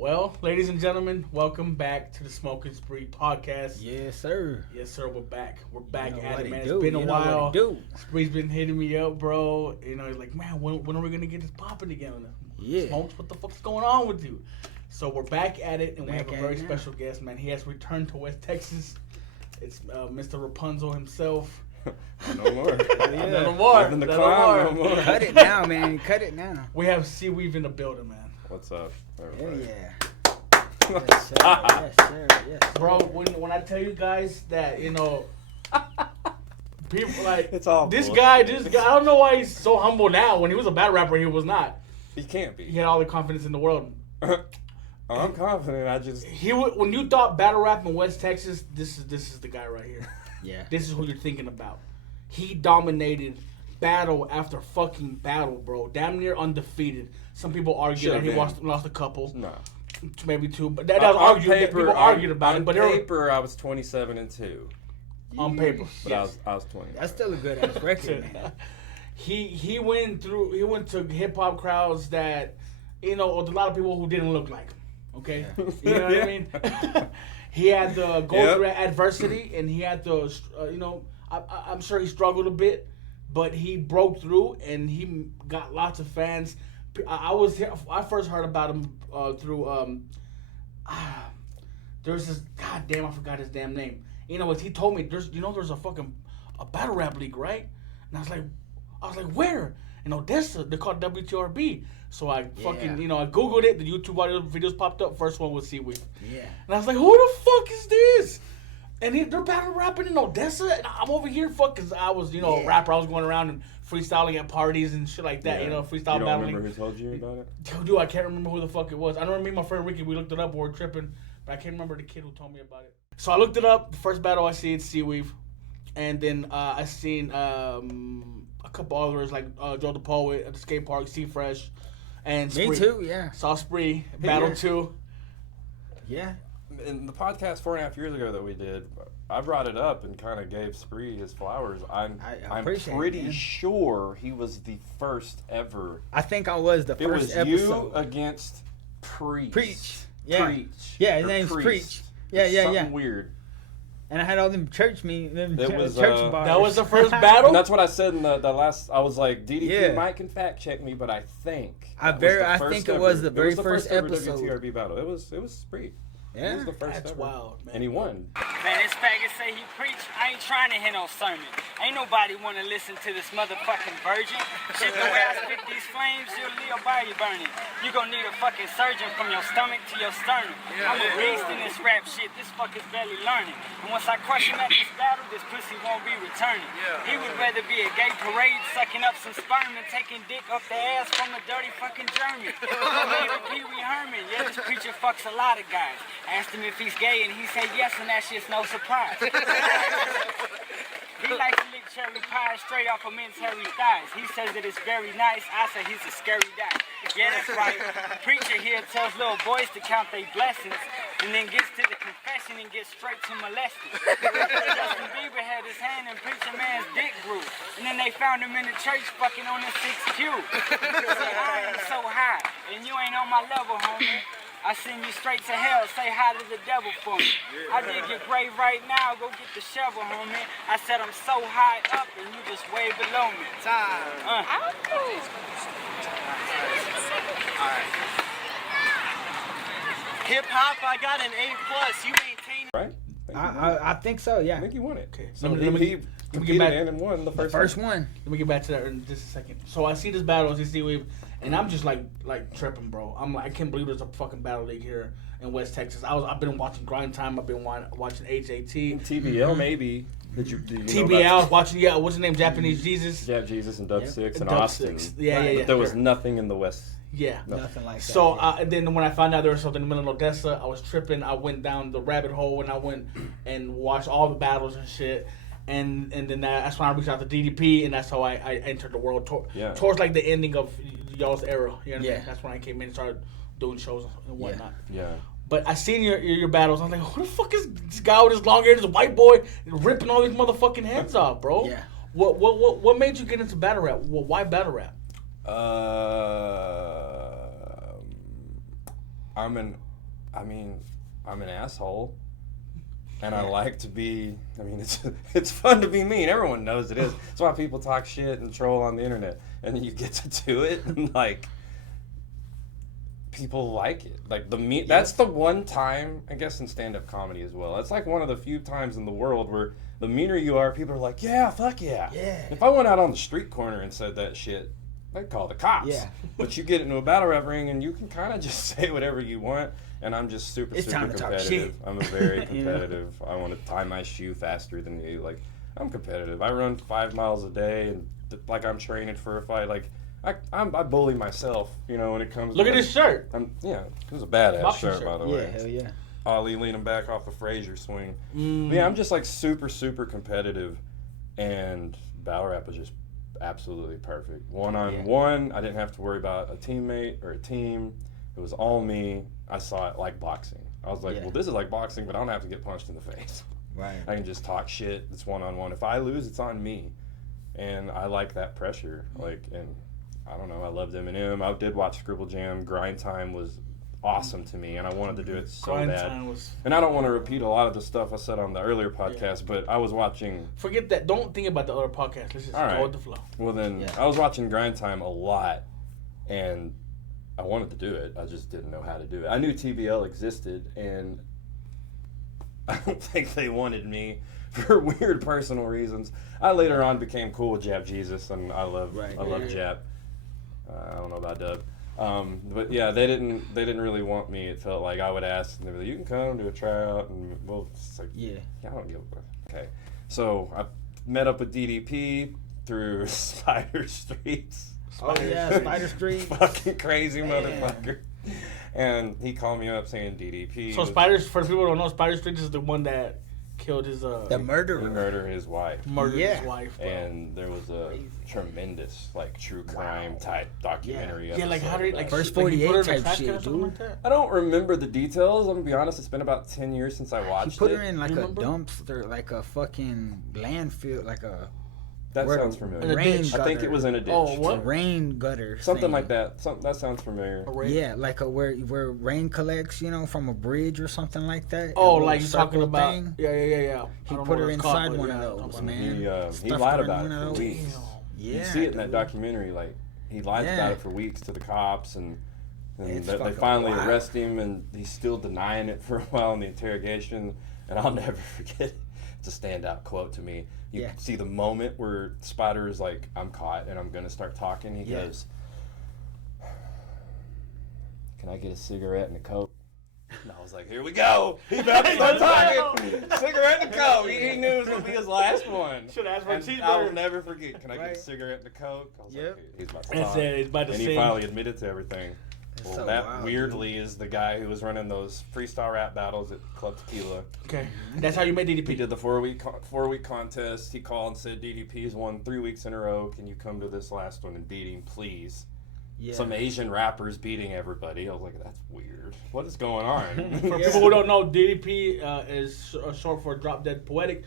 Well, ladies and gentlemen, welcome back to the Smokin Spree podcast. Yes, sir. Yes, sir. We're back. We're back at it, man. Do. It's been a while. Do. Spree's been hitting me up, bro. You know, he's like, man, when are we gonna get this popping again? Yeah. Smokes, what the fuck's going on with you? So we're back at it, and we have a very now. special guest, man. He has returned to West Texas. It's Mr. Rapunzel himself. No more. No more. Living the climb, no more. Cut it now, man. Cut it now. We have Seaweave in the building, man. What's up, Hell everybody? yeah. Yes, sir. Yes, sir. Yes, sir. Bro, when I tell you guys that, you know, people like It's all this bullshit. guy, I don't know why he's so humble now. When he was a battle rapper, he was not. He can't He be. had all the confidence in the world. I'm confident. I just When you thought battle rap in West Texas, this is the guy right here. Yeah. This is who you're thinking about. He dominated battle after fucking battle, bro. Damn near undefeated. Some people argue Should've that he been. lost a couple, no. maybe two, but that was argued. People argued about it, but on they were paper, I was 27-2, on paper. but yes. I was 20. That's still a good ass record, man. He went to hip hop crowds that, you know, a lot of people who didn't look like him. Okay, you know what I mean. He had to go through adversity, and he had to, you know, I'm sure he struggled a bit, but he broke through, and he got lots of fans. I first heard about him through there's this, god damn, I forgot his damn name. You know what he told me? There's a fucking a battle rap league, right? And I was like, where? In Odessa. They're called WTRB. So I fucking, you know, I Googled it. The YouTube videos popped up. First one was Seaweed. Yeah. And I was like, who the fuck is this? And they're battle rapping in Odessa. And I'm over here fucking, I was, you know, a rapper. I was going around and freestyling at parties and shit like that. Yeah. You know, freestyle You don't battling. remember who told you about it? Dude, I can't remember who the fuck it was. I remember me and my friend Ricky, we looked it up. We were tripping. But I can't remember the kid who told me about it. So I looked it up. The first battle I see, it's Seaweave. And then I seen a couple others like Joe the Poet at the skate park, C Fresh, and Spree. Me too, yeah. Saw Spree, Battle Yeah. 2. Yeah. In the podcast 4.5 years ago that we did, I brought it up and kind of gave Spree his flowers. I'm appreciate it, pretty man. sure he was the first ever. I think I was the It first was episode. you against Preach. Preach. Yeah. Preach. Yeah, his Or name's Priest. Preach. Yeah, yeah, Something yeah. weird. And I had all them church was, church bars. That was the first battle? And that's what I said in the last. I was like, DDP Yeah. Mike can fact check me, but I think I think it was the very first episode. WTRB battle. It was Spree. It Yeah. was the first That's ever. wild, man. And he won. Man, this faggot say he preach. I ain't trying to hear no sermon. Ain't nobody want to listen to this motherfucking virgin. Shit, the way I spit these flames, you'll leave your body burning. You gon' need a fucking surgeon from your stomach to your sternum. I'm a beast in this rap shit. This fucker's barely learning. And once I crush him at this battle, this pussy won't be returning. He would rather be a gay parade, sucking up some sperm and taking dick up the ass from a dirty fucking German. Pee Wee Herman. Yeah, this preacher fucks a lot of guys. Asked him if he's gay and he said yes, and that shit's no surprise. He likes to lick cherry pie straight off of men's hairy thighs. He says that it's very nice. I say he's a scary guy. Yeah, that's right. The preacher here tells little boys to count their blessings and then gets to the confession and gets straight to molesting. Justin Bieber had his hand in preacher man's dick grew. And then they found him in the church fucking on the 6th pew. Say, I am so high, and you ain't on my level, homie. I send you straight to hell, say hi to the devil for me. I dig your grave right now, go get the shovel, homie. I said I'm so high up and you just way below me. Hip hop, I got an A+. You maintain. Right? I think so, I yeah. think he won it. Okay, So let me he get competed back. and won the first First one. Let me get back to that in just a second. So I see this battle, I see Seaweave, and I'm just like tripping, bro. I'm like, I can't believe there's a fucking battle league here in West Texas. I've been watching Grind Time. I've been watching HAT. TBL maybe. Did you know TBL, about watching, what's his name? Japanese Jesus. Jab Jesus and Dub Yeah. 6 and Dub Austin. 6. Yeah. But there was sure. nothing in the West. Yeah. Nothing like that. So yeah. and then when I found out there was something in the middle of Odessa, I was tripping. I went down the rabbit hole and I went and watched all the battles and shit. And then that's when I reached out to DDP, and that's how I entered the world towards like the ending of y'all's era. You know what I mean? That's when I came in and started doing shows and whatnot. Yeah. But I seen your battles. I was like, who the fuck is this guy with his long hair, this white boy, ripping all these motherfucking heads off, bro? Yeah. What made you get into battle rap? Why battle rap? I'm an I mean, I'm an asshole. And I like to be, I mean, it's fun to be mean. Everyone knows it is. That's why people talk shit and troll on the internet. And then you get to do it, and, like, people like it. Like, that's the one time, I guess, in stand-up comedy as well. It's like one of the few times in the world where the meaner you are, people are like, yeah, fuck yeah. Yeah. If I went out on the street corner and said that shit, they'd call the cops. Yeah. But you get into a battle rap ring, and you can kind of just say whatever you want. And I'm just super time to talk competitive. shit. I'm a very competitive. I want to tie my shoe faster than you. Like, I'm competitive. I run 5 miles a day, and like I'm training for a fight. Like, I bully myself, you know, when it comes. Look to at this shirt. Yeah, it was a badass Boxing shirt, shirt. by the Yeah, way. hell yeah. Ali leaning back off the Frazier swing. But yeah, I'm just like super competitive, and battle rap was just absolutely perfect. One-on-one, I didn't have to worry about a teammate or a team. It was all me. I saw it like boxing. I was like, well, this is like boxing, but I don't have to get punched in the face. Right. I can just talk shit. It's one-on-one. If I lose, it's on me. And I like that pressure. Like, and I don't know, I loved Eminem. I did watch Scribble Jam. Grind Time was awesome to me, and I wanted to do it so Grind bad. Time was. And I don't want to repeat a lot of the stuff I said on the earlier podcast, but I was watching. Forget that. Don't think about the other podcast. Let's just All right. go with the flow. Well, then I was watching Grind Time a lot, and I wanted to do it. I just didn't know how to do it. I knew TBL existed, and I don't think they wanted me for weird personal reasons. I later on became cool with Jab Jesus, and I love Jab. I don't know about Dub. But yeah, they didn't really want me. It felt like I would ask, and they'd be like, "You can come do a tryout," and well, it's like, I don't give a. Okay, so I met up with DDP through Spider Streets. Oh yeah, Spider Street. Fucking crazy motherfucker. And he called me up saying DDP. So Spiders, for people who don't know, Spider Street is the one that killed his the murderer. He murdered his wife. Murdered his wife. Bro. And there was a tremendous like true crime type documentary. Yeah, like how did like First like, he 48 put her in a type trash can or shit, something dude. like that? I don't remember the details. I'm gonna be honest. It's been about 10 years since I watched it. He put her in like Remember? a dumpster, like a fucking landfill, like a That where sounds the familiar. rain I think it was in a ditch. Oh, what? a rain gutter. Something thing. like that. That sounds familiar. A rape? Yeah, like a where rain collects, you know, from a bridge or something like that. Oh, A little like you're talking circle about? thing. Yeah. He I don't put know her what it's called, inside but one yeah, of I'm those, talking about man. He Stuffed lied her in about one it of for those. weeks. Yeah, You see it in that dude. documentary. Like he lied about it for weeks to the cops, and It's they fucking finally wild. arrest him, and he's still denying it for a while in the interrogation. And I'll never forget it. It's a standout quote to me. You see the moment where Spider is like, "I'm caught, and I'm gonna start talking." He goes, "Can I get a cigarette and a Coke?" And I was like, "Here we go. He's about to start talking. Cigarette and a Coke." He knew it was gonna be his last one. Should ask for a And cheeseburger. I will never forget. Can I get a Right. cigarette and a Coke? I was Yep. like, he's about to And talk. said he's about to And he sing. finally admitted to everything. Well, so that wild, weirdly is the guy who was running those freestyle rap battles at Club Tequila. Okay, that's how you made DDP. He did the 4-week contest. He called and said, "DDP's won 3 weeks in a row. Can you come to this last one and beat him, please?" Yeah. Some Asian rappers beating everybody. I was like, that's weird. What is going on? For people who don't know, DDP is short for Drop Dead Poetic.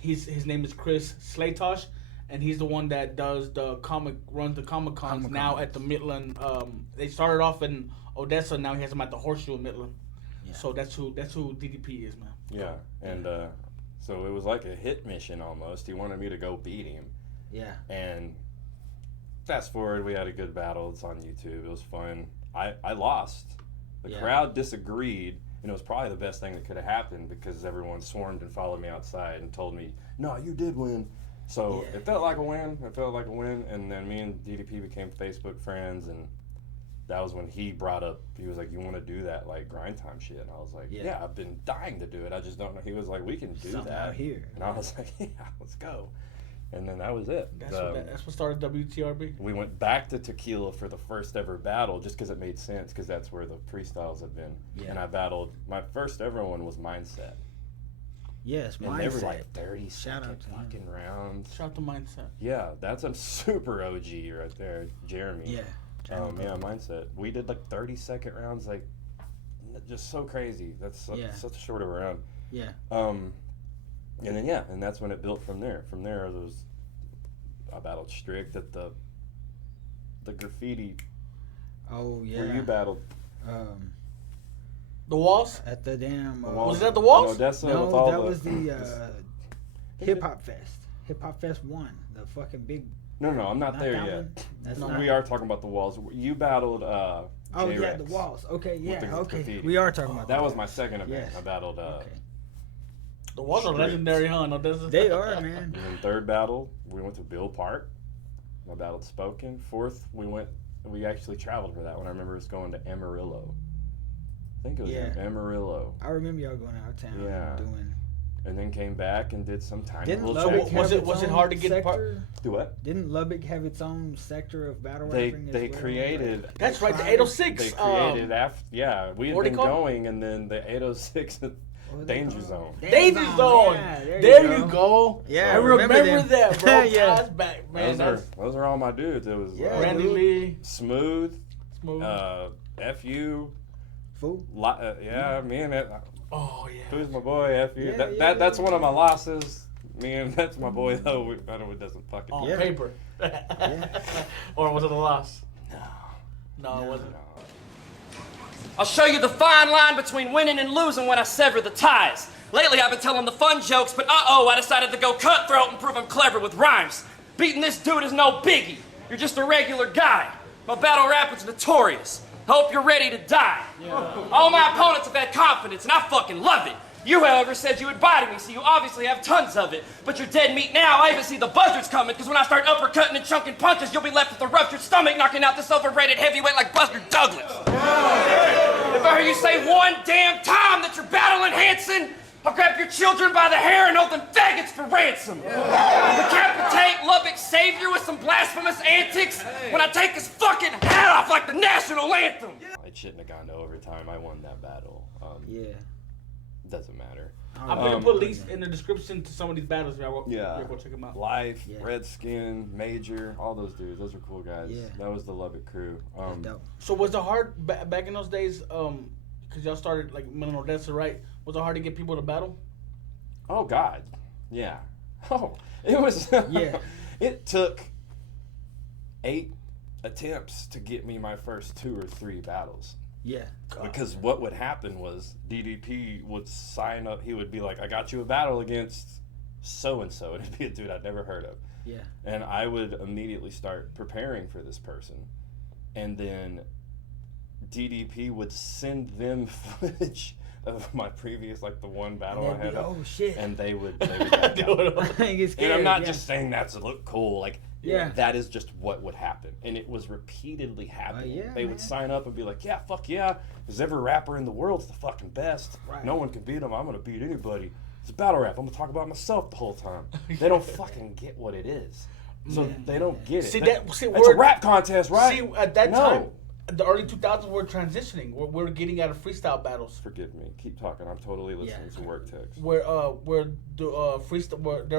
His name is Chris Slatosh, and he's the one that runs the Comic Cons now at the Midland. They started off in Odessa, now he has them at the Horseshoe in Midland. Yeah. So that's who DDP is, man. Yeah, and so it was like a hit mission almost. He wanted me to go beat him. Yeah. And fast forward, we had a good battle. It's on YouTube. It was fun. I lost. The crowd disagreed, and it was probably the best thing that could have happened because everyone swarmed and followed me outside and told me, "No, you did win." So it felt like a win. And then me and DDP became Facebook friends, and that was when he brought up, he was like, "You want to do that like grind time shit?" And I was like, "Yeah, I've been dying to do it. I just don't know." He was like, "We can do Something that out here. And I was like, "Yeah, let's go." And then that was it. That's what started WTRB. We went back to Tequila for the first ever battle just because it made sense, because that's where the freestyles had been. Yeah. And I battled, my first ever one was Mindset. Yes, And they were Mindset. like 30 Shout second out to him. fucking rounds. Shout out to Mindset. Yeah, that's a super OG right there, Jeremy. Yeah. Yeah, Mindset. We did like 30-second rounds, like just so crazy. That's such a short of a round. Yeah. And then and that's when it built from there. From there, I battled Strict at the graffiti Oh yeah. where you battled. The Walls? At the damn. Was that the Walls? In Odessa No, with all that the, was the Hip Hop Fest. Hip Hop Fest 1. The fucking big. No, I'm not there that yet. one? That's No, not. we are talking about the Walls. You battled Oh yeah, J-Rex. the Walls. Okay, yeah, the okay. graffiti. We are talking about That the was my Walls. second event. Yes. I battled Okay. The Walls are legendary, huh? No, They are, man. And then third battle, we went to Bill Park. I battled Smokin. Fourth, we actually traveled for that one. I remember us going to Amarillo. I think it was in Amarillo. I remember y'all going out of town. Yeah. Doing. And then came back and did some tiny Didn't little Lubbock check. was have it- was its it hard own to get sector? Do what? Didn't Lubbock have its own sector of battle They rapping? as they well? created. That's right, the Tried- 806. They created after. Yeah, we had what do been they call it? going, and then the 806 What was it Danger called? Zone. Danger Zone. Yeah, there you go. Yeah, I I remember them. that, bro. Yeah. That's back, man. Those are all my dudes. It was Yeah, Randy dude. Lee, Smooth, Smooth. FU. Fool. Yeah, me and it. Oh yeah. Who's my boy? FU. Yeah, That's one of my losses. Me and that's my boy though. I know it doesn't fucking. On Yeah. paper. Or was it a loss? No, it wasn't. I'll show you the fine line between winning and losing when I sever the ties. Lately I've been telling the fun jokes, but I decided to go cutthroat and prove I'm clever with rhymes. Beating this dude is no biggie. You're just a regular guy. My battle rap is notorious. I hope you're ready to die. All my opponents have had confidence, and I fucking love it. You, however, said you would body me, so you obviously have tons of it. But you're dead meat now. I even see the buzzards coming, because when I start uppercutting and chunking punches, you'll be left with a ruptured stomach, knocking out this overrated heavyweight like Buster Douglas. If I hear you say one damn time that you're battling Hanson, I'll grab your children by the hair and hold them faggots for ransom. Decapitate Lubbock's savior with some blasphemous antics when I take his fucking hat off like the national anthem. It shouldn't have gone to overtime. I won that battle. Yeah. Doesn't matter. I'm gonna put links in the description to some of these battles. Y'all go check them out. Life, Yeah. Redskin, Major, all those dudes. Those were cool guys. Yeah. That was the Lubbock crew. That's dope. So was it hard back in those days? Because y'all started like in Odessa, right? Was it hard to get people to battle? Oh God, yeah. Oh, it was. Yeah. It took 8 attempts to get me my first 2 or 3 battles. Yeah. Because what would happen was DDP would sign up. He would be like, "I got you a battle against so and so," and it'd be a dude I'd never heard of. Yeah. And I would immediately start preparing for this person, and then DDP would send them footage of my previous, like the one battle I had, Oh shit. and they would back out. Get scared, And I'm not yeah. just saying that to look cool. Like, Yeah. that is just what would happen. And it was repeatedly happening. yeah, they man. would sign up and be like, "Yeah, fuck yeah. Because every rapper in the world's the fucking best. Right. No one can beat him. I'm going to beat anybody. It's a battle rap. I'm going to talk about myself the whole time." They don't fucking get what it is. So they don't get it. See, it's a we're- rap contest, right? See, at that No. time, the early 2000s, we're transitioning. We're getting out of freestyle battles. Forgive me. Keep talking. I'm totally listening to work text. They're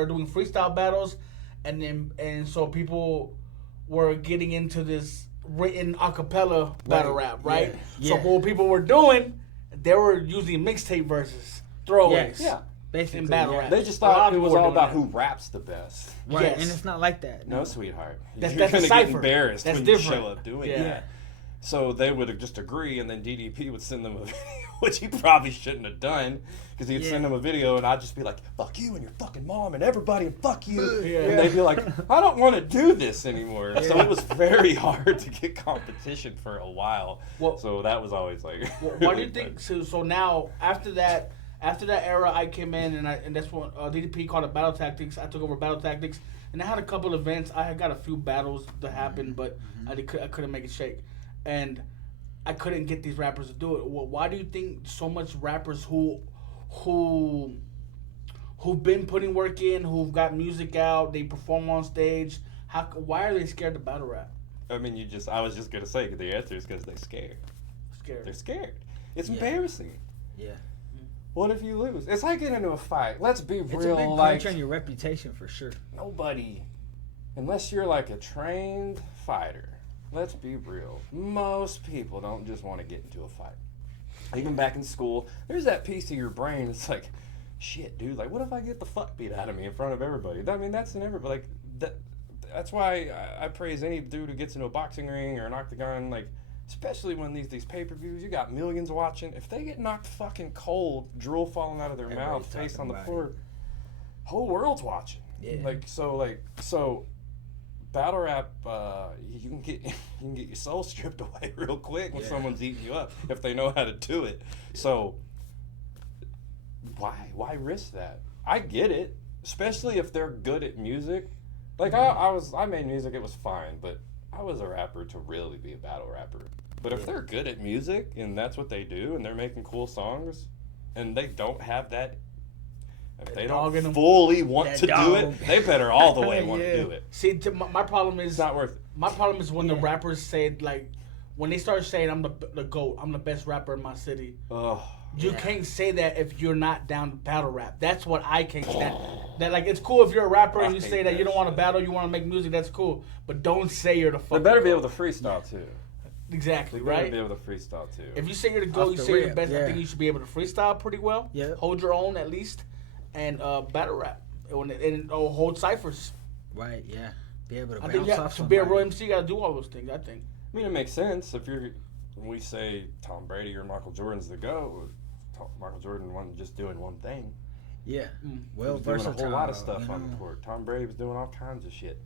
doing freestyle battles, and so people were getting into this written a cappella battle rap, right? Yeah. So what people were doing, they were using mixtape verses, throwaways. Yeah. Basically, in battle yeah. rap. They just A lot thought of it people was were all doing about that. who raps the best. Right, Yes. and it's not like that. No, sweetheart. That's You're a going to get cipher. embarrassed That's when different. you show up doing Yeah. that. So they would just agree, and then DDP would send them a video, which he probably shouldn't have done, because he'd send them a video, and I'd just be like, "Fuck you and your fucking mom and everybody, and fuck you." Yeah. And they'd be like, "I don't want to do this anymore." So it was very hard to get competition for a while. Well- So that was always like. Why really do you think? fun. So now after that era, I came in and that's when DDP called it Battle Tactics. I took over Battle Tactics, and I had a couple events. I had got a few battles to happen, but I couldn't make it shake, and I couldn't get these rappers to do it. Well, why do you think so much rappers who've been putting work in, who've got music out, they perform on stage? Why are they scared to battle rap? I mean, I was just gonna say the answer is because they're scared. Scared. They're scared. It's embarrassing. Yeah. What if you lose? It's like getting into a fight. Let's be It's real. a big like crunch on your reputation for sure. nobody, unless you're like a trained fighter. Let's be real. Most people don't just want to get into a fight. Even back in school, there's that piece of your brain. It's like, shit, dude. Like, what if I get the fuck beat out of me in front of everybody? I mean, that's in everybody. Like, that's why I praise any dude who gets into a boxing ring or an octagon. Like, especially when these pay-per-views, you got millions watching. If they get knocked fucking cold, drool falling out of their Everybody's mouth, face talking on the about floor, whole world's watching. Yeah. So battle rap, you can get your soul stripped away real quick when someone's eating you up if they know how to do it. So why risk that? I get it, especially if they're good at music. Like I made music, it was fine, but I was a rapper to really be a battle rapper. But if they're good at music and that's what they do and they're making cool songs and they don't have that, if they don't fully want to do it, they better all the way want to do it. See, my problem is It's not worth it. My problem is when the rappers say, like, when they start saying I'm the GOAT, I'm the best rapper in my city. Ugh. You can't say that if you're not down to battle rap. That's what I can't stand. That, like, it's cool if you're a rapper and you say that you don't want to battle, you want to make music. That's cool, but don't say you're the fucking. They better be able to freestyle too. Exactly, They better right? be able to freestyle too. If you say you're the GOAT, you say you're the best. I think you should be able to freestyle pretty well. Yeah. Hold your own at least, and battle rap and hold ciphers. Right. Yeah. Be able to I bounce think off to be a real somebody. MC, you gotta do all those things. I think. I mean, it makes sense if when we say Tom Brady or Michael Jordan's the GOAT. Michael Jordan wasn't just doing one thing. Yeah. He Well was doing versatile. a whole lot of stuff you on the know? court. Tom Brady was doing all kinds of shit.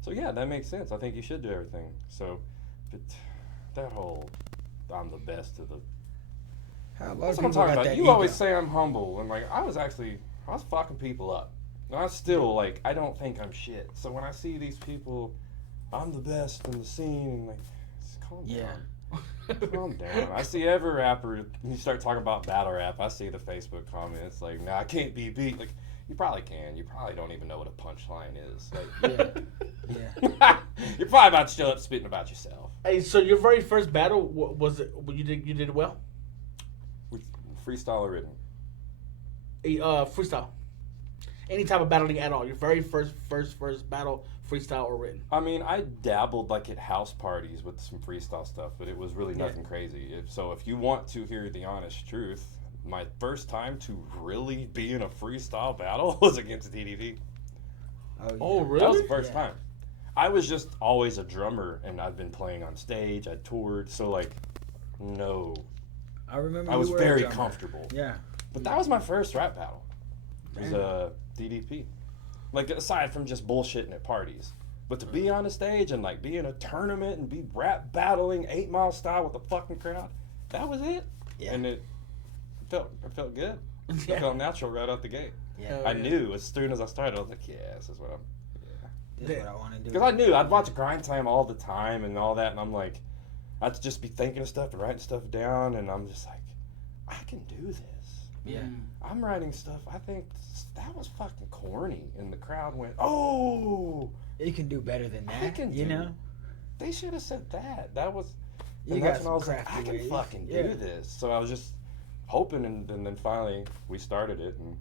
So yeah, that makes sense. I think you should do everything. So, but that whole I'm the best of the. How a lot That's of what I'm people talking got about. that You ego. always say I'm humble, and like I was fucking people up. And I still like I don't think I'm shit. So when I see these people, I'm the best in the scene, and like, just calm down. Calm down. I see every rapper. You start talking about battle rap. I see the Facebook comments like, "Nah, I can't be beat." Like, you probably can. You probably don't even know what a punchline is. Like, Yeah. you're probably about to show up spitting about yourself. Hey, so your very first battle was it? You did well. With freestyle or written. Freestyle. Any type of battling at all. Your very first battle, freestyle or written. I mean, I dabbled like at house parties with some freestyle stuff, but it was really nothing crazy. If you want to hear the honest truth, my first time to really be in a freestyle battle was against DDP. Oh, really? That was the first time. I was just always a drummer, and I'd been playing on stage. I toured, so like, no. I remember. I you was were a very drummer. comfortable. Yeah. But that was my first rap battle. It was DDP. Like, aside from just bullshitting at parties. But to be on a stage and, like, be in a tournament and be rap battling 8 Mile style with a fucking crowd, that was it. Yeah. And it felt good. Yeah. It felt natural right out the gate. Yeah. I knew as soon as I started, I was like, yeah, this is what I'm... This is what I want to do. Because I knew I'd watch Grind Time all the time and all that, and I'm like, I'd just be thinking of stuff and writing stuff down, and I'm just like, I can do this. Yeah. I'm writing stuff. I think that was fucking corny, and the crowd went, "Oh, You can do better than that. I can you do know. They should have said that. That was. You And got that's when I was some like, I crafty can ways. fucking Yeah. do this. So I was just hoping, and then finally we started it, and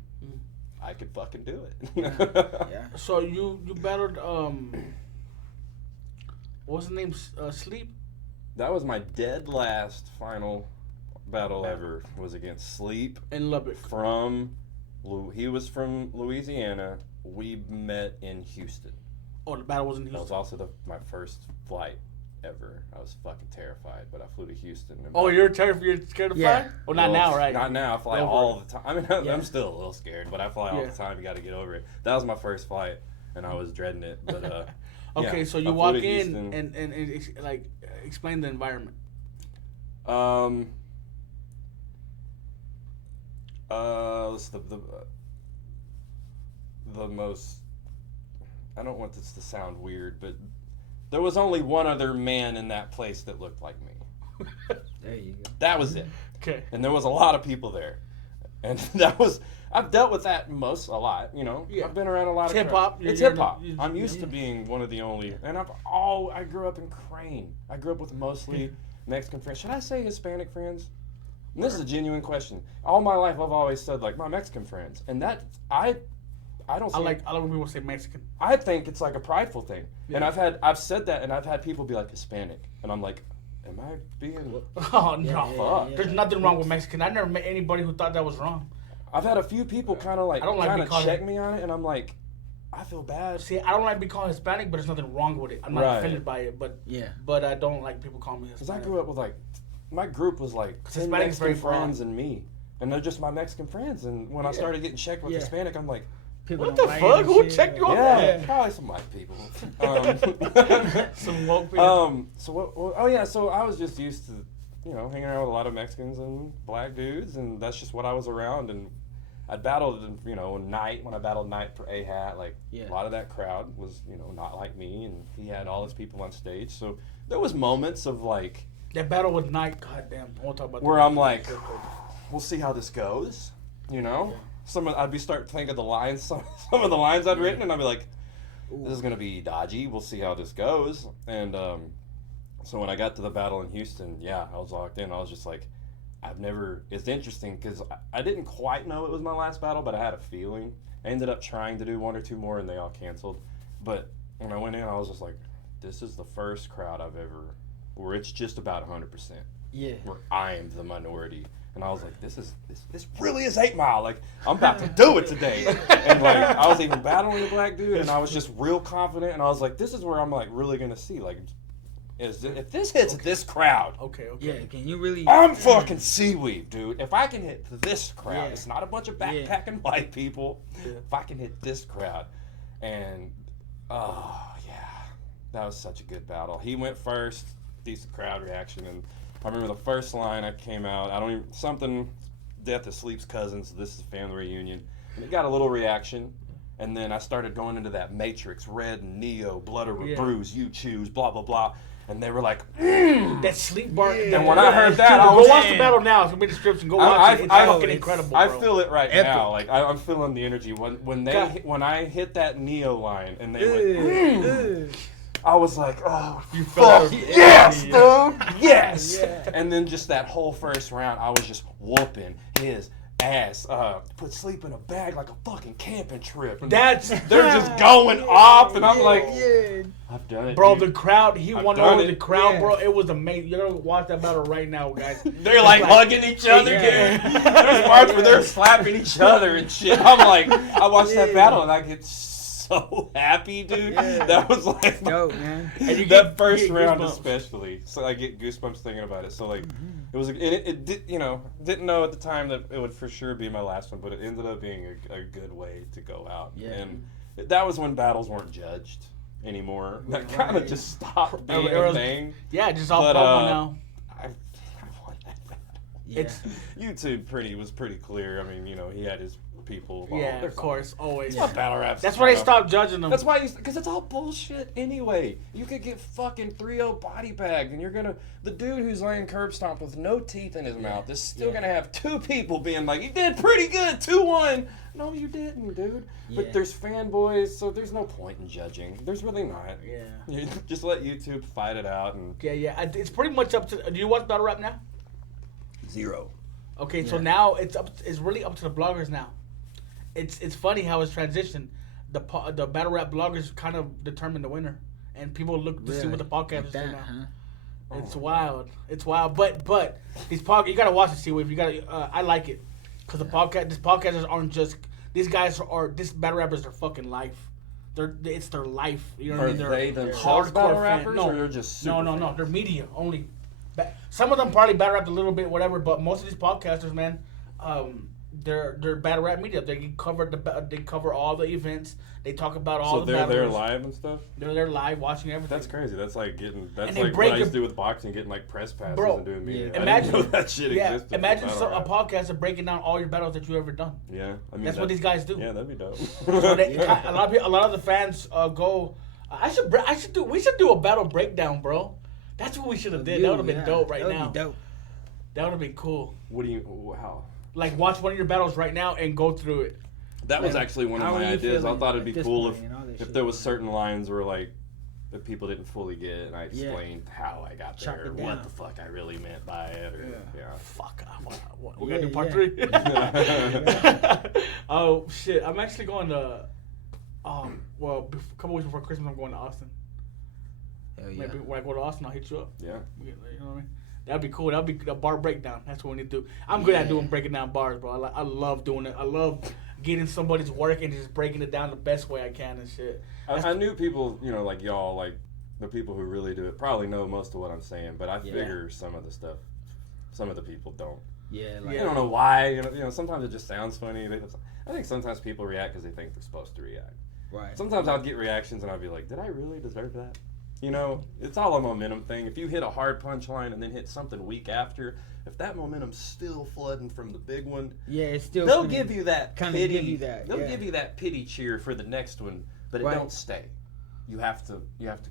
I could fucking do it. Yeah. So you battled what was the name? Sleep. That was my dead last final battle ever. Was against Sleep In Lubbock. he was from Louisiana. We met in Houston. Oh, the battle was in That was Houston. also my first flight ever. I was fucking terrified, but I flew to Houston. And Oh, you're terrified. You're scared to Yeah. fly? Well, not Well, now, right? Not now. I fly Over all it. the time. I mean, Yeah. I'm still a little scared, but I fly all Yeah. the time. You got to get over it. That was my first flight, and I was dreading it. But Okay, yeah, so I you flew walk to in Houston. and like explain the environment. It's the most. I don't want this to sound weird, but there was only one other man in that place that looked like me. There you go. That was it. Okay. And there was a lot of people there, and that was I've dealt with that a lot. You know, Yeah. I've been around a lot It's of hip-hop. It's You're- hip hop. you- I'm used to being one of the only, and I grew up in Crane. I grew up with mostly Mexican friends. Should I say Hispanic friends? And this is a genuine question. All my life, I've always said like my Mexican friends, and that I don't. I See like when people say Mexican. I think it's like a prideful thing, and Yeah. I've said that, and I've had people be like Hispanic, and I'm like, am I being? Oh no, yeah, yeah. there's nothing wrong with Mexican. I never met anybody who thought that was wrong. I've had a few people kind of like I don't like kind being of called check me on it, and I'm like, I feel bad. See, I don't like being called Hispanic, but there's nothing wrong with it. I'm not offended by it, but I don't like people calling me Hispanic. Because I grew up with like, my group was like 10 Mexican friends and me, and they're just my Mexican friends. And when I started getting checked with Hispanic, I'm like, what the fuck? Who checked you on that? Probably some white people. Some woke people. So what? Oh yeah. So I was just used to, hanging around with a lot of Mexicans and black dudes, and that's just what I was around. And I battled, Night, when I battled Night for A-Hat, like, a lot of that crowd was, not like me, and he had all his people on stage. So there was moments of, like... That battle with Night, goddamn, I won't talk about that. Where I'm like, we'll see how this goes, I'd start to think of the lines, some of the lines I'd written, and I'd be like, this is going to be dodgy, we'll see how this goes. And so when I got to the battle in Houston, I was locked in. I was just like, it's interesting because I didn't quite know it was my last battle, but I had a feeling. I ended up trying to do 1 or 2 more and they all canceled. But when I went in, I was just like, this is the first crowd I've ever, where it's just about 100%. Yeah. Where I am the minority. And I was like, this really is 8 Mile. Like, I'm about to do it today. And like, I was even battling the black dude and I was just real confident. And I was like, this is where I'm like really going to see, like, if this hits this crowd, yeah, can you really? I'm fucking seaweed, dude. If I can hit this crowd, it's not a bunch of backpacking white people. If I can hit this crowd, and that was such a good battle. He went first, decent crowd reaction, and I remember the first line I came out. Death of Sleep's cousins. This is family reunion, and it got a little reaction. And then I started going into that Matrix, Red and Neo, Blood or Bruise, you choose, blah blah blah. And they were like, that sleep bar. And when I heard that, I go was watch the battle now. It's gonna be in the description. Go watch it. It's fucking incredible, bro. I feel it right now. Like I'm feeling the energy when I hit that Neo line and they went, I was like, oh, you felt yes, dude, yes. And then just that whole first round, I was just whooping his ass. Put Sleep in a bag like a fucking camping trip. And they're just going off, and I'm like, I've done it, bro. dude. The crowd, he won over the crowd, bro. It was amazing. You're gonna watch that battle right now, guys. They're like hugging each other, dude. There's parts where they're slapping each other and shit. I'm like, I watched that battle and I get so happy, dude. That was like dope, man. And that first round especially. So I get goosebumps thinking about it. So like, it was, it did, didn't know at the time that it would for sure be my last one, but it ended up being a good way to go out. And that was when battles weren't judged anymore. That kind of just stopped being a thing. Yeah, just all public now. I won that battle. YouTube was pretty clear. I mean, he had his people. Yeah, of course, always. That's battle raps. That's why they stopped judging them. That's why, because it's all bullshit anyway. You could get fucking 3-0 body bagged, and the dude who's laying curb stomped with no teeth in his mouth is still gonna have 2 people being like, you did pretty good, 2-1. No, you didn't, dude. But there's fanboys, so there's no point in judging. There's really not. Yeah. You just let YouTube fight it out. And It's pretty much up to. Do you watch battle rap now? 0. Okay, so now it's really up to the bloggers now. It's funny how it's transitioned. The battle rap bloggers kind of determine the winner, and people look to see what the podcasters do now. Huh? It's wild. It's wild. But these you gotta watch it, see if you gotta. I like it because these podcasters aren't just these guys are battle rappers are fucking life. It's their life. You know what I mean? They're themselves battle rappers, or they're just no. They're media only. Some of them probably battle rapped a little bit, whatever. But most of these podcasters, man, they're battle rap media. They cover all the events. They talk about all the battles. So they're there live and stuff? They're there live watching everything. That's crazy. That's like what I used to do with boxing, getting like press passes and doing media. Imagine I didn't know that shit existed. Imagine a podcast of breaking down all your battles that you've ever done. Yeah, I mean that's what these guys do. Yeah, that'd be dope. So a lot of the fans go. We should do a battle breakdown, bro. That's what we should have did. That would have been dope right now. Be dope. That would have been cool. How? Like watch one of your battles right now and go through it. That was actually one of my ideas. I thought it'd be cool if there was certain lines where like that people didn't fully get, and I explained how I got there, what the fuck I really meant by it. Or, Fuck, we gotta do part 3. Oh shit! I'm actually going to. A couple weeks before Christmas, I'm going to Austin. Hell yeah. Maybe when I go to Austin, I'll hit you up. Yeah. You know what I mean? That'd be cool. That'd be a bar breakdown. That's what we need to do. I'm good at breaking down bars, bro. I love doing it. I love getting somebody's work and just breaking it down the best way I can and shit. I knew people, you know, like y'all, like the people who really do it probably know most of what I'm saying, but I figure some of the stuff, some of the people don't. Yeah, like I don't know why. You know, sometimes it just sounds funny. I think sometimes people react because they think they're supposed to react. right. Sometimes I'll get reactions and I'll be like, did I really deserve that? You know, it's all a momentum thing. If you hit a hard punchline and then hit something weak after, if that momentum's still flooding from the big one, Yeah, it's still they'll give you that kinda pity. give you that, They'll yeah. give you that pity cheer for the next one, but it Right. don't stay. You have to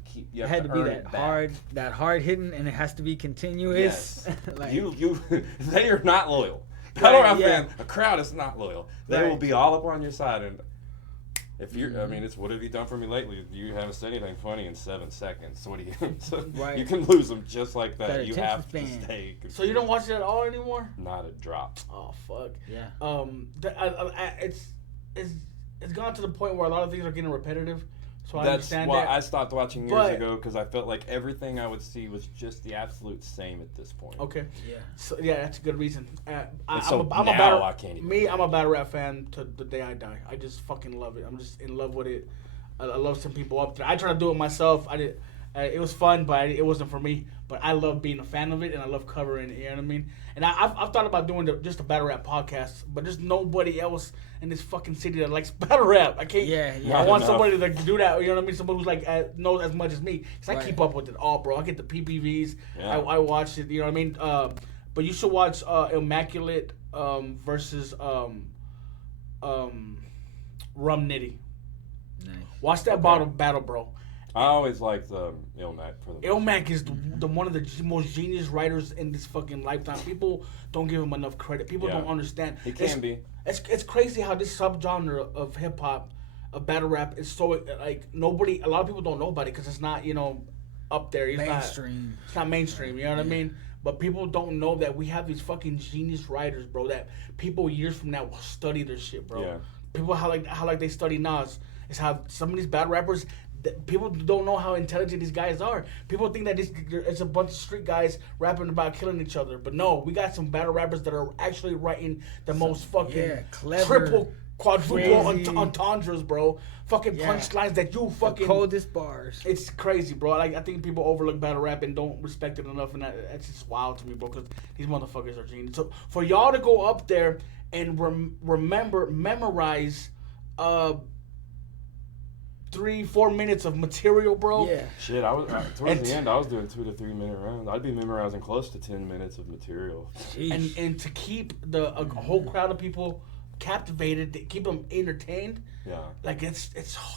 keep. You It have had to be earn that it back. hard hitting, and it has to be continuous. Yes. like, They are not loyal. Right, Battle rap yeah. fan, a crowd is not loyal. They Right. will be all up on your side, and if you're, I mean, it's what have you done for me lately? You haven't said anything funny in 7 seconds. So what do you? So Right. You can lose them just like that. That You attention have to span. stay. So you don't watch it at all anymore? Not a drop. Oh fuck. Yeah. It's gone to the point where a lot of things are getting repetitive. So I That's understand why that. I stopped watching years But- ago because I felt like everything I would see was just the absolute same at this point. Okay. Yeah. So yeah, that's a good reason. I'm so a now battle. I can't even- Me, I'm a battle rap fan to the day I die. I just fucking love it. I'm just in love with it. I love some people up there. I try to do it myself. I did. It was fun, but it wasn't for me. But I love being a fan of it, and I love covering it. You know what I mean? And I've thought about doing just a battle rap podcast, but there's nobody else in this fucking city that likes battle rap. I can't. Yeah, yeah. I want Enough. somebody to do that. You know what I mean? Somebody who's like knows as much as me, because I Right. keep up with it all, bro. I get the PPVs. Yeah. I watch it. You know what I mean? But you should watch Immaculate versus Rum Nitty. Nice. Watch that battle, bro. I always liked Ilmac for the. Ilmac is the one of the most genius writers in this fucking lifetime. People don't give him enough credit. People Yeah. don't understand. He can be. It's crazy how this subgenre of hip hop, of battle rap, is so like nobody. A lot of people don't know about it because it's not up there. Mainstream. It's not mainstream. You know what I mean? But people don't know that we have these fucking genius writers, bro. That people years from now will study their shit, bro. Yeah. People how they study Nas is how some of these bad rappers. People don't know how intelligent these guys are. People think that it's a bunch of street guys rapping about killing each other. But no, we got some battle rappers that are actually writing the most fucking clever, triple, quadruple crazy. entendres, bro. Fucking Yeah. punchlines that you fucking... The coldest bars. It's crazy, bro. I think people overlook battle rap and don't respect it enough, and that's just wild to me, bro, because these motherfuckers are genius. So for y'all to go up there and memorize 3-4 minutes of material, bro. Yeah. Shit, I was towards the end. I was doing 2 to 3 minute rounds. I'd be memorizing close to 10 minutes of material. And to keep a whole crowd of people captivated, to keep them entertained, Yeah, like it's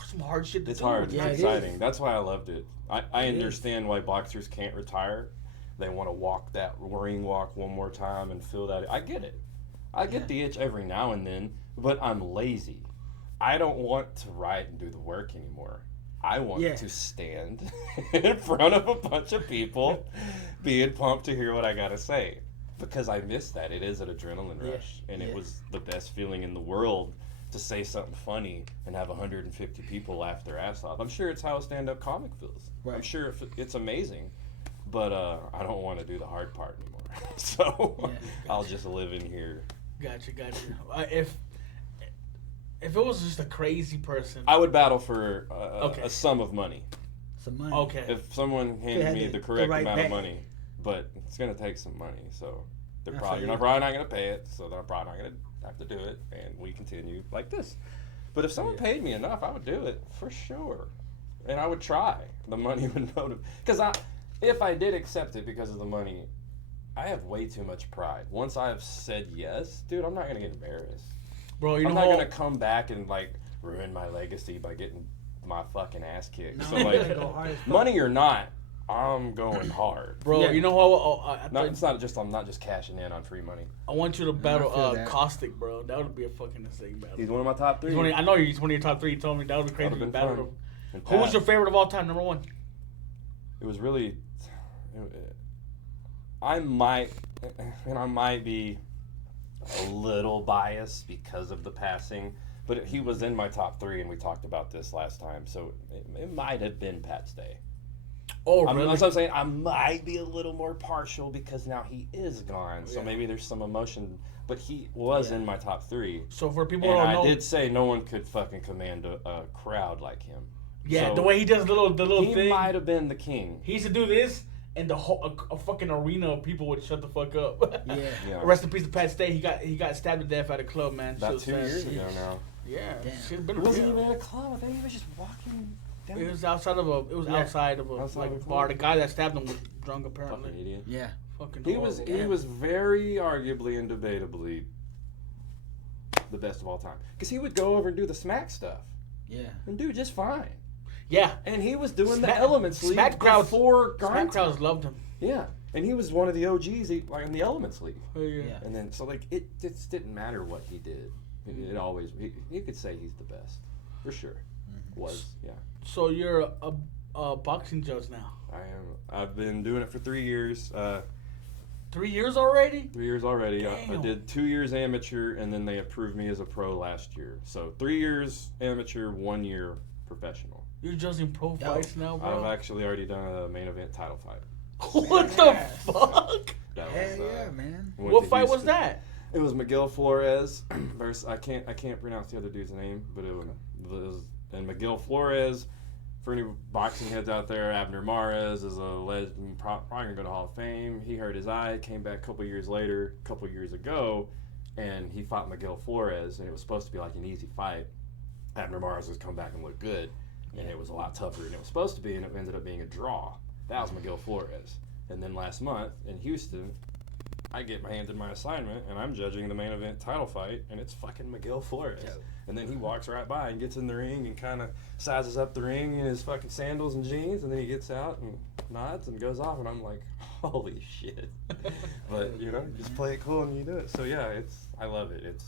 some hard shit to it's do. hard. Yeah, It's it exciting. is. That's why I loved it. I understand why boxers can't retire. They want to walk that ring walk one more time and feel that. I get it. I get the itch every now and then, but I'm lazy. I don't want to write and do the work anymore. I want to stand in front of a bunch of people being pumped to hear what I gotta say. Because I miss that. It is an adrenaline rush. And it was the best feeling in the world to say something funny and have 150 people laugh their ass off. I'm sure it's how a stand-up comic feels. Right. I'm sure it's amazing. But I don't want to do the hard part anymore. So I'll just live in here. Gotcha. If it was just a crazy person, I would battle for a sum of money. Some money. okay. If someone handed had me the the correct right amount of bag. money, but it's gonna take some money, so I you're feel probably not gonna pay it, so they're probably not gonna have to do it, and we continue like this. But if someone paid me enough, I would do it for sure, and I would try. The money would motivate, because if I did accept it because of the money, I have way too much pride. Once I've said yes, dude, I'm not gonna get embarrassed. Bro, I'm not gonna come back and like ruin my legacy by getting my fucking ass kicked. So like, Go hard as fuck. money or not, I'm going hard. bro. Yeah. You know how No, it's not just I'm not just cashing in on free money. I want you to battle feel that. Caustic, bro. That would be a fucking insane battle. He's one of my top 3. I know he's one of your top 3. You told me that would be crazy. That'd To have been battle fun. him. And Who was Pat, your favorite of all time? Number 1. It was really. I might be a little biased because of the passing, but he was in my top 3, and we talked about this last time, so it might have been Pat Stay. Oh, really? That's what I'm saying. I might be a little more partial because now he is gone. So Yeah. maybe there's some emotion. But he was in my top 3. So for people And who don't I know, did say no one could fucking command a crowd like him. yeah, So the way he does the little he thing, might have been the king. he used to do this, and the whole a fucking arena of people would shut the fuck up. Yeah. Yeah. Rest in peace to Pat Stay. He got stabbed to death at a club, man. Shit About was 2 sad. years ago now. Yeah, Damn. shit's been It wasn't real. even a club. I think he was just walking down. It was outside of a outside of a Outside like of a bar. club. The guy that stabbed him was drunk Fucking apparently. idiot. Yeah. Fucking He was horrible. very arguably and debatably the best of all time because he would go over and do the smack stuff Yeah. and do just fine. Yeah. And he was doing Smack- the Elements League Smack crowds- before Smack Grind crowds Time. loved him. Yeah, and he was one of the OGs like in the Elements League. Oh, yeah. Yeah. And then so like it just didn't matter what he did. It always he could say he's the best for sure. Was yeah. So you're a boxing judge now. I am. I've been doing it for 3 years. 3 years already? 3 years already. I Damn. did 2 years amateur, and then they approved me as a pro last year. So 3 years amateur, 1 year professional. You're judging pro fights now, I've bro. actually already done a main event title fight. What the fuck? That Hell was, yeah, man. went What to fight was Houston. that? It was Miguel Flores versus I can't pronounce the other dude's name, but it was and Miguel Flores. For any boxing heads out there, Abner Mares is a legend, probably gonna go to Hall of Fame. He hurt his eye, came back a couple years ago, and he fought Miguel Flores, and it was supposed to be like an easy fight. Abner Mares has come back and looked good, and it was a lot tougher than it was supposed to be, and it ended up being a draw. That was Miguel Flores. And then last month in Houston, I get handed my assignment, and I'm judging the main event title fight, and it's fucking Miguel Flores. And then he walks right by and gets in the ring and kind of sizes up the ring in his fucking sandals and jeans, and then he gets out and nods and goes off, and I'm like, holy shit. But, you know, just play it cool and you do it. So, yeah, I love it.